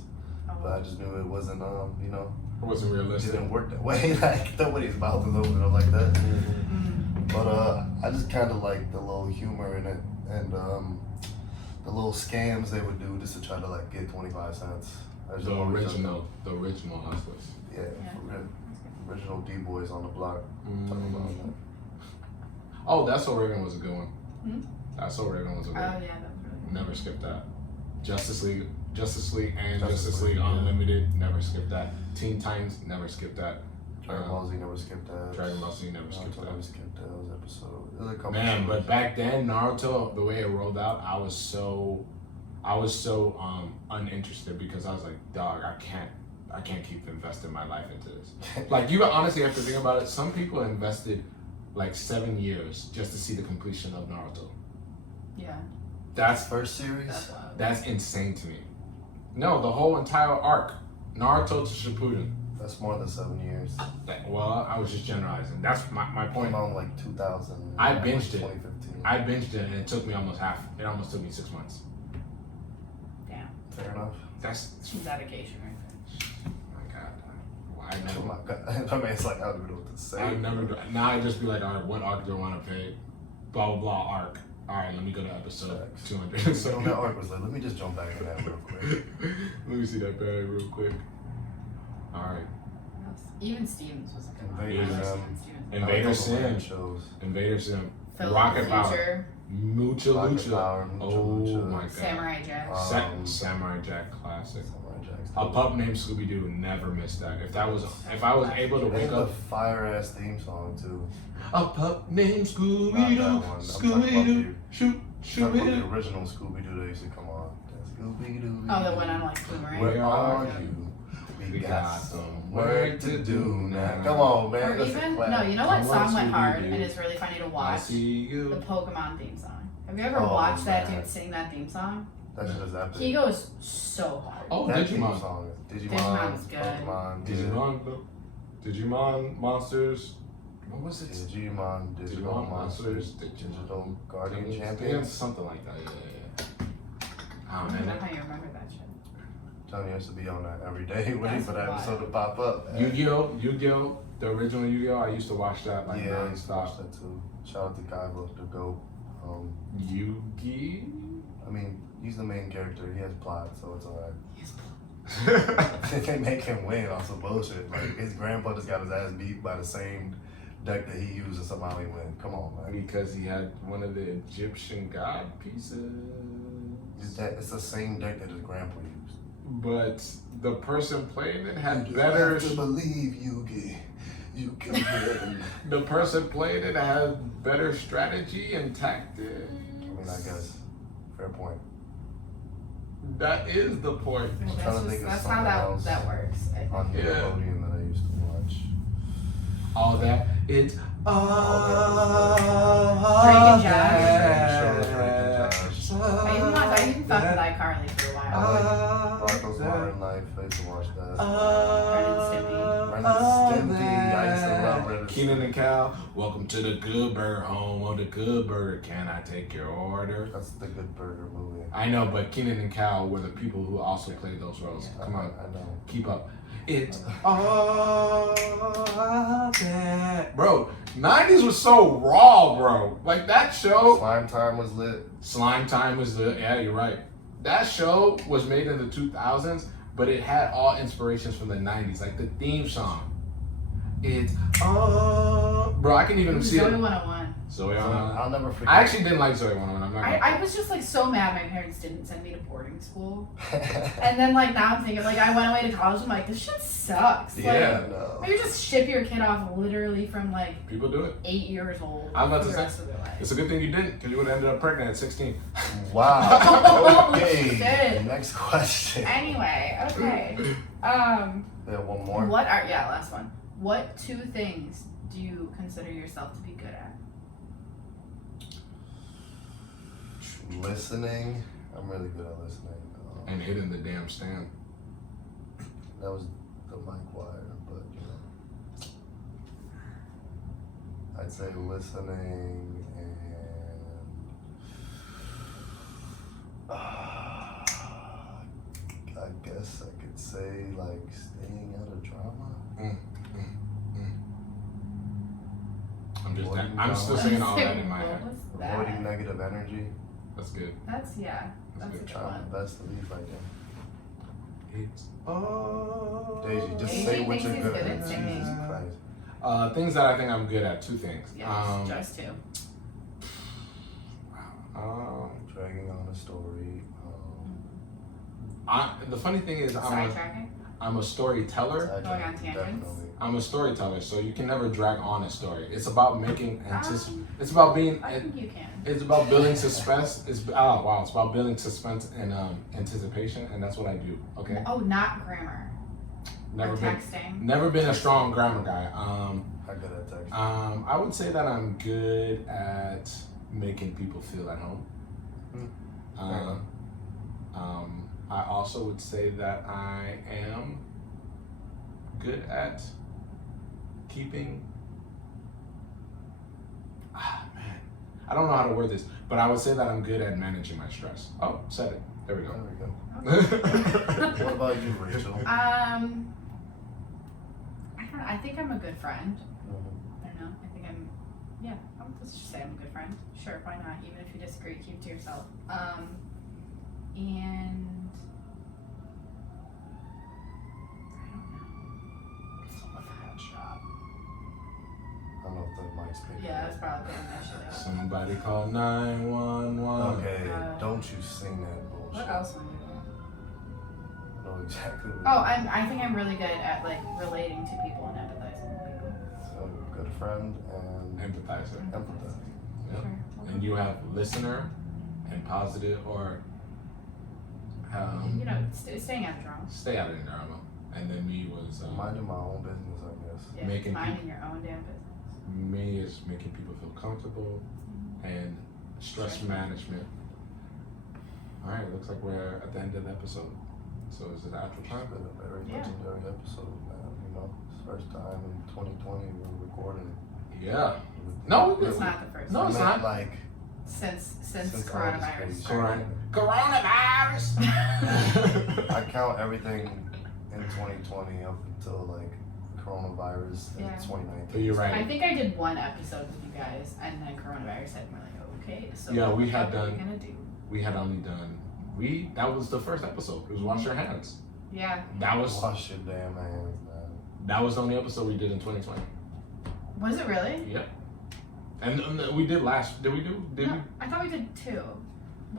Oh. But I just knew it wasn't, you know, It wasn't it realistic. didn't work that way. Like nobody's mouth is open up like that. Mm. But I just kind of like the little humor in it and the little scams they would do just to try to like get 25 cents. I just The always thought original Hustlers. that- Yeah, for real. Original D-boys on the block. Talking about that. Oh, That's So Raven was a good one. Hmm? That's So Raven was a Oh good yeah, one. that was really good. Never skip that. Justice League and Justice Justice League League, yeah. Unlimited, never skip that. Teen Titans, never skip that. Dragon Ball Z never skipped that. Dragon Ball Z, never Naruto skipped that. never skipped those episodes. There's a couple Man, shows. but back then Naruto, the way it rolled out, I was so uninterested because I was like, dog, I can't keep investing my life into this. Like you honestly have to think about it. Some people invested like 7 years just to see the completion of Naruto. Yeah, That's First series? that's wild. that's insane to me. No, the whole entire arc, Naruto to Shippuden. That's more than 7 years. Well, I was just generalizing. That's my point. Came out in like 2000. I like binged it. 2015. I binged it and it took me almost half. It almost took me 6 months. Damn, Fair enough. That's some dedication right there. my God. Why I Oh never. my god. I mean, it's like, I don't even know what to say. I would never do. Now I just be like, all right, what arc do I want to pay? Blah blah blah arc. All right, let me go to episode Facts. 200. So that arc was like, let me just jump back in that real quick. Let me see that bag real quick. All right, What else? Even Stevens was a good one. Invader I Zim. like Stevens. Invader I like those Sim, shows. Invader Sim, Phil Rocket the Power, Future, Mucha Rocket Lucha. Power, Mucha Oh Lucha. my God. Samurai Jack. Samurai Jack classic. Samurai Jack's A dope. pup named Scooby Doo, never missed that. If I was able to They wake have a up, fire ass theme song too. a pup named Scooby Not Doo, that one. I'm talking about Scooby Doo, shoot, Talking shoot about it. the original Scooby Doo that used to come on. Scooby Doo. Oh, that went on like Boomerang. Where are Yeah. you? We got some work to do now. Come on, man. Or That's a even, classic. no, you know what Come on, song went hard Scooby-Doo. and is really funny to I watch? see The you. Pokemon theme song. Have you ever Oh, watched that man. dude sing that theme song? That's just epic. He goes so hard. Oh, That theme Digimon. song is Digimon's good. Pokemon, Digimon, Digimon monsters. What was it? Digimon, Digimon monsters. Digital Guardian Yeah, Champions. something like that. Yeah. I Oh don't know man, how you remember that shit. Tony used to be on that every day, waiting That's for that wild. episode to pop up. Yu-Gi-Oh, the original Yu-Gi-Oh. I used to watch that like Yeah, I used to watch nonstop. that too. Shout out to Kaiba, the GOAT. Yu-Gi. I mean, he's the main character. He has plot, so it's alright. Because They make him win off some bullshit. Like his grandpa just got his ass beat by the same deck that he used, and somehow he win. Come on, man. he had one of the Egyptian god pieces. It's the same deck that his grandpa used. But the person playing it had You better. have to believe, Yugi. You can win. The person playing it had better strategy and tactics. I mean, I guess. Fair point. That is the point. I'm That's, trying to think of that's how something that, else that works. I think. On Yeah. Nickelodeon that I used to watch. All that. It's Drake and Josh. Josh. I even fucked with iCarly for a while. Rocco's Modern Life. I used to watch that. Ren and Stimpy. Ren and Stimpy. I used to love Ren and Keenan and Stimpy. Cal, welcome to the Good Burger, home of the Good Burger. Can I take your order? That's the Good Burger movie. I know, but Keenan and Cal were the people who also played those roles. Come on, I know. keep up. It's all that. Bro, 90s was so raw, bro. Like that show. Slime Time was lit. Slime Time was the, yeah, you're right. That show was made in the 2000s, but it had all inspirations from the 90s, like the theme song. It's, bro, I can even see Zoe it. 101. Zoe 101. I'll never forget. I actually didn't like Zoe 101. I'm not gonna I was just like so mad my parents didn't send me to boarding school. And then like now I'm thinking like I went away to college. I'm like this shit sucks. Yeah. No. Like, you just ship your kid off literally from like People do it. 8 years old. I was about for to the say, rest of their life. It's a good thing you didn't, because you would have ended up pregnant at 16. Wow. Oh, Okay. shit. Next question. Anyway, okay. Yeah, one more. Last one. What 2 things do you consider yourself to be good at? Listening. I'm really good at listening. And hitting the damn stand. That was the mic wire, but you know. I'd say listening and I guess I could say like staying out of drama. I'm still saying all that in my What head. was that? Avoiding negative energy. That's good. That's a That's good good. Trying one. my best to leave right there. It's all Daisy, just Daisy say what thinks you're he's good good at. at singing. Jesus Christ. Things that I think I'm good at. 2 things. Yes, just 2. Dragging on a story. The funny thing is, Sidetracking? I'm a storyteller. Going on tangents? Definitely. I'm a storyteller, so you can never drag on a story. It's about making Um, It's about being. I think you can. It's about building suspense. It's about building suspense and anticipation, and that's what I do. Okay. Oh, not grammar. Never or been. texting. Never been a strong grammar guy. How good at text? I would say that I'm good at making people feel at home. I also would say that I am good at keeping. Man, I don't know how to word this, but I would say that I'm good at managing my stress. Oh, said it. There we There go. we go. What about you, Rachel? I don't know. I think I'm a good friend. I don't know. I think let's just say I'm a good friend. Sure, why not? Even if you disagree, keep it to yourself. And I don't know if the mic's picking yeah, up. that's probably good initially. Somebody call 911. Okay, don't you sing that bullshit. What else am I doing? I know exactly what Oh, I think I'm really good at like relating to people and empathizing with people. So, good friend and Empathizer. empathize. Yep. Sure. And you have listener and positive, or You know, staying out of drama. stay out of the drama. And then me was Minding my own business, I guess. Yeah, Making minding your own damn business. me is making people feel comfortable and stress management. All right, it looks like we're at the end of the episode. So is it actual It's time? been a very Yeah. legendary episode, man. You know, it's first time in 2020 we're recording. Yeah. with- No, we It's didn't. not the first No, time. it's I meant, not. like Since since coronavirus. August, started. Coronavirus. I count everything in 2020 up until like coronavirus in Yeah. 2019. But you're I right. think I did one episode with you guys, and then coronavirus hit, and we're like, okay, so Yeah, what we the had fuck are we done- gonna do? We had only done that was the first episode. It was wash your hands. Yeah. That was Wash your damn hands, man. that was the only episode we did in 2020. Was it really? Yep. And we did last. Did we do? Did No, I thought we did 2.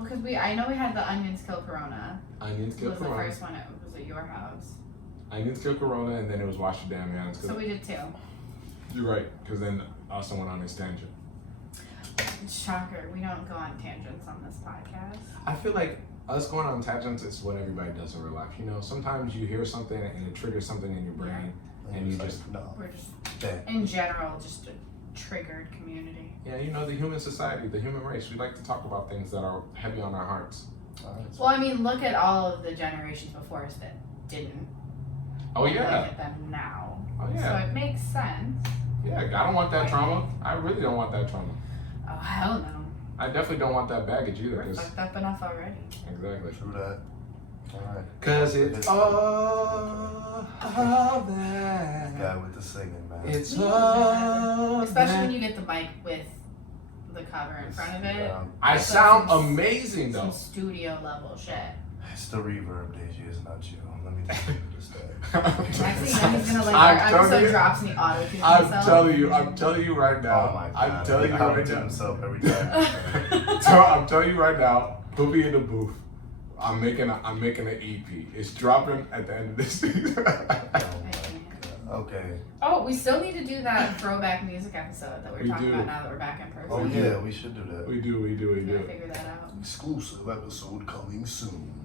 Because I know we had the onions kill corona. we? Onions kill Was the corona. first one. It was at your house. Onions kill corona, and then it was wash your damn hands. 'Cause So we did 2. you're right. Because then Austin went on his tangent. Shocker, we don't go on tangents on this podcast. I feel like us going on tangents is what everybody does in real life. You know, sometimes you hear something and it triggers something in your brain. And you it's like, just- no. We're just, Damn. in general, just a triggered community. Yeah, you know, the human society, the human race, we like to talk about things that are heavy on our hearts. All right, so Well, I mean, look at all of the generations before us that didn't. Oh Look yeah. at them now. Oh So yeah. it makes sense. Yeah, I don't want that trauma. I really don't want that trauma. Oh, hell no. I definitely don't want that baggage either. We're 'Cause- fucked up enough already. exactly. true that. All right. Cause it's all This guy that. with the singing, man. It's Yeah. all Especially when that. you get the mic with the cover in front of it. I That's sound some- amazing Some though. studio level shit. It's the reverb, Deji. It's not you. Let me just understand. Actually, then he's gonna like I'm our telling episode you- drops and he auto-tunes I'm himself. telling you right now. Oh my God. I'm telling you right to now. himself every time. So I'm telling you right now. He'll be in the booth. I'm making an EP. It's dropping at the end of this season. Oh my God. Okay. Oh, we still need to do that throwback music episode that we're We talking do. about now that we're back in person. Oh yeah, we should do that. we do. We gotta figure that out. Exclusive episode coming soon.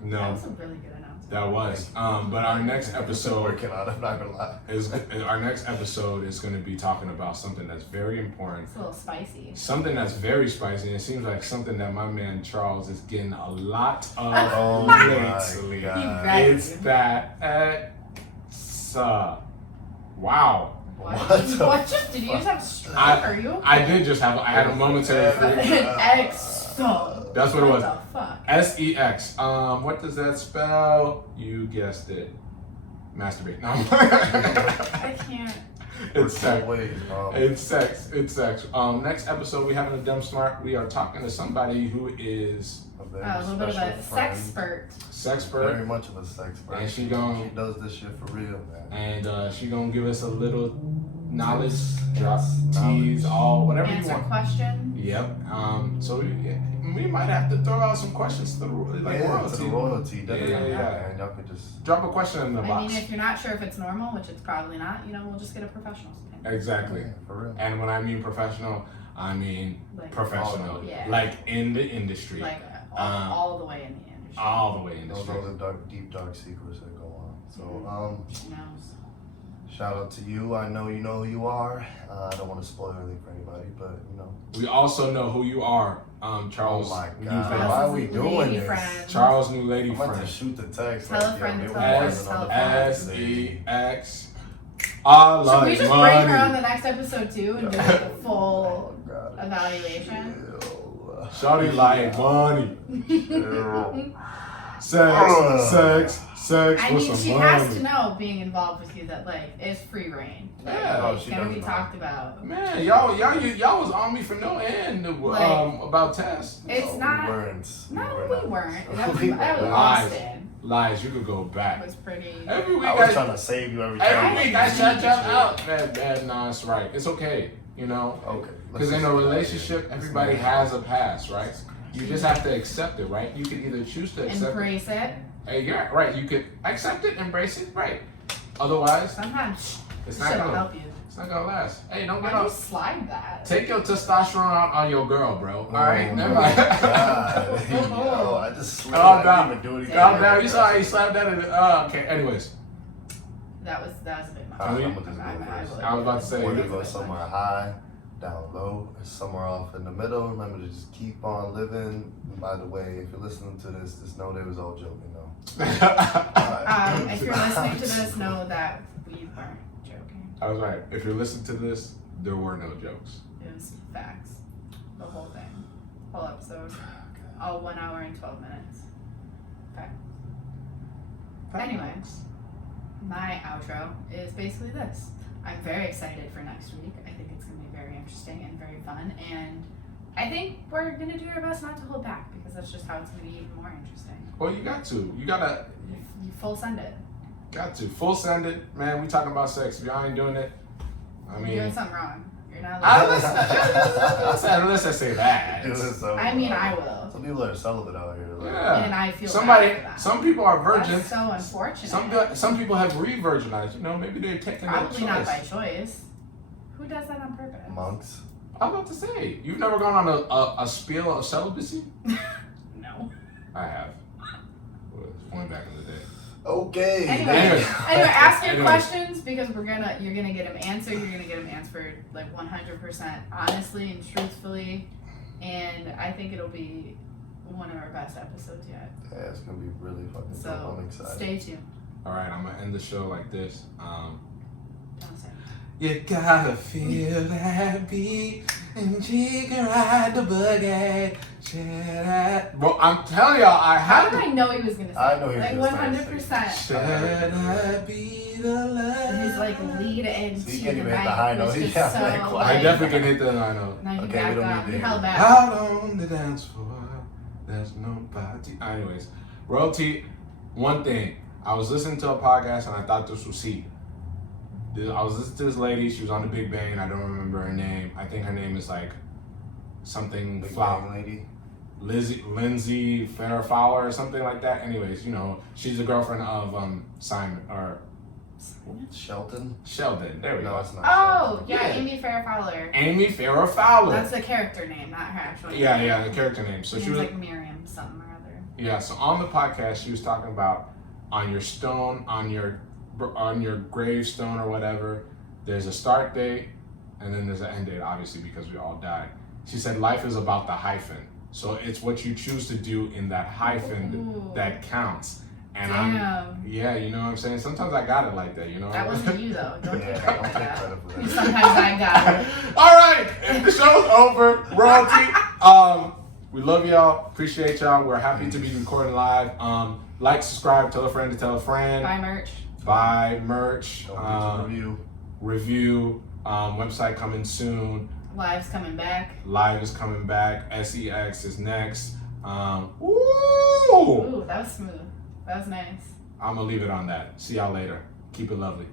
That No, was a really good announcement. that was. But our next episode Working on it, I'm not gonna lie. is our next episode is going to be talking about something that's very important. It's a little spicy. Something that's very spicy, and it seems like something that my man Charles is getting a lot of Oh my lately. God. Right. It's that wow. What? What the What just did you just have a stroke? Are you okay? I did just have I had a momentary freak. Exo. That's what it was. What the fuck? SEX. What does that spell? You guessed it. Masturbate. No. I can't. It's sex. Ways, It's sex. It's sex. Next episode we have in the Dumb Smart. We are talking to somebody who is A little bit of a sexpert. sexpert, Very much of a sexpert. And she gon- She does this shit for real, man. and she gonna give us a little knowledge, Yes, drop, tease, knowledge. all whatever you Answer want. question. Yep. So we might have to throw out some questions to the like Yeah, royalty. to the royalty, definitely. Yeah. Man. Y'all could just Drop a question in the I box. mean, if you're not sure if it's normal, which it's probably not, we'll just get a professional's opinion. Exactly. Yeah, for real. And when I mean professional, I mean Like, professional. Yeah. Like in the industry. like all the way in the industry. all the way in the Those industry. are the deep, dark secrets that go on. So, Who knows? shout out to you. I know you know who you are. I don't want to spoil anything for anybody, but We also know who you are, Charles. Oh my new God. friend. Why are we Lady doing this? friend. Charles' new lady I'm about friend. to shoot the text. Tell a like, friend yo, to they tell were a buzzing friend. on the S phone E today. X. I Should like we just money. bring her on the next episode too and do like a full Oh, God. evaluation? Chill. Shawty like money. Chill. Sex. I with mean, some she money. has to know being involved with you that like it's free reign. Like, Yeah. Oh, it's she gonna does be know. talked about. Man, y'all was on me for no end about Tess. It's No, not. We weren't. No, we weren't. That was, We that was weren't. Austin. Lies, you could go It back. was pretty. Every week I was trying to save you every time. every week I shut y'all out. Man, no, it's right. It's okay, Okay. Because in a relationship, everybody has a past, right? You just have to accept it, right? You can either choose to accept it. Embrace it. Hey, you're right. You could accept it, embrace it, right? Otherwise, Sometimes it's it not should gonna. help you. It's not gonna last. Hey, don't get Why'd you off. slide that? Take your testosterone out on your girl, bro. All right, Oh never my mind. God. Yo, I just swear Calm I down. didn't even do anything. Calm down. You saw how he slapped that in the. Okay. Anyways, That was a bit much. Alright, I I'm mean, gonna just go first. I was about to say. We're gonna go somewhere high, down low, or somewhere off in the middle. Remember to just keep on living. And by the way, if you're listening to this, just know they was all joking, though. If you're listening to this, know that we weren't joking. I was right. If you're listening to this, there were no jokes. It was facts. The whole thing. Whole episode. All 1 hour and 12 minutes. Facts. Anyway, my outro is basically this. I'm very excited for next week. I think it's going to be very interesting and very fun. And I think we're going to do our best not to hold back because that's just how it's going to be even more interesting. Well, you got to. You gotta. You full send it. Got to. Full send it, man. We talking about sex. If y'all ain't doing it, I You're mean. doing something wrong. You're not Let's just say that. I mean, I will. Some people are celibate out here. Like, Yeah. And I feel bad for that. Some people are virgins. That's so unfortunate. Some people have re-virginized. Maybe they're taking Probably their not choice. by choice. Who does that on purpose? Monks. I was about to say, you've never gone on a spiel of celibacy? No. I have. Well, it's one back in the day. Okay. Anyway, ask your Anyways. questions because you're gonna get them answered. You're gonna get them answered like 100% honestly and truthfully, and I think it'll be one of our best episodes yet. Yeah, it's gonna be really fucking dope. So I'm excited. stay tuned. All right, I'm gonna end the show like this. Don't say. You gotta feel that beat and she can ride the boogie. Share that. Well, I'm telling y'all, I How have did to. I know he was gonna say? I know he was like gonna say 100%. Share that beat of love. And his like lead into So you can't even hit the night high was note. just Yeah, so, like, quiet. I like, definitely can hit the high note. No, he Okay, we backed don't up. need He to held hear back. Out on the dance floor, there's nobody. Anyways, Royalty, one thing. I was listening to a podcast and I thought this was heat. I was listening to this lady. She was on the Big Bang. I don't remember her name. I think her name is like something Big Flower. Bang Lady. Lindsay Farrah Fowler or something like that. Anyways, she's the girlfriend of Simon or Shelton. Sheldon. There we No, go. it's not. Oh, Shelton. yeah, Yeah. Amy Farrah Fowler. Amy Farrah Fowler. That's the character name, not her actual name. Yeah, the character name. So Her she name's was like Miriam something or other. Yeah, so on the podcast, she was talking about on your stone, on your gravestone or whatever, there's a start date, and then there's an end date, obviously, because we all died. She said life is about the hyphen, so it's what you choose to do in that hyphen Ooh. that counts. And Damn. yeah, you know what I'm saying. Sometimes I got it like that, That wasn't you though. Don't take Yeah, credit don't for take that. credit for that. Sometimes I got it. All right, the show's over. Royalty. We love y'all. Appreciate y'all. We're happy to be recording live. Like, subscribe, tell a friend to tell a friend. Buy merch. Buy merch. Don't forget to review. Review. Website coming soon. Live's coming back. Live is coming back. SEX is next. Woo! Ooh, that was smooth. That was nice. I'm gonna leave it on that. See y'all later. Keep it lovely.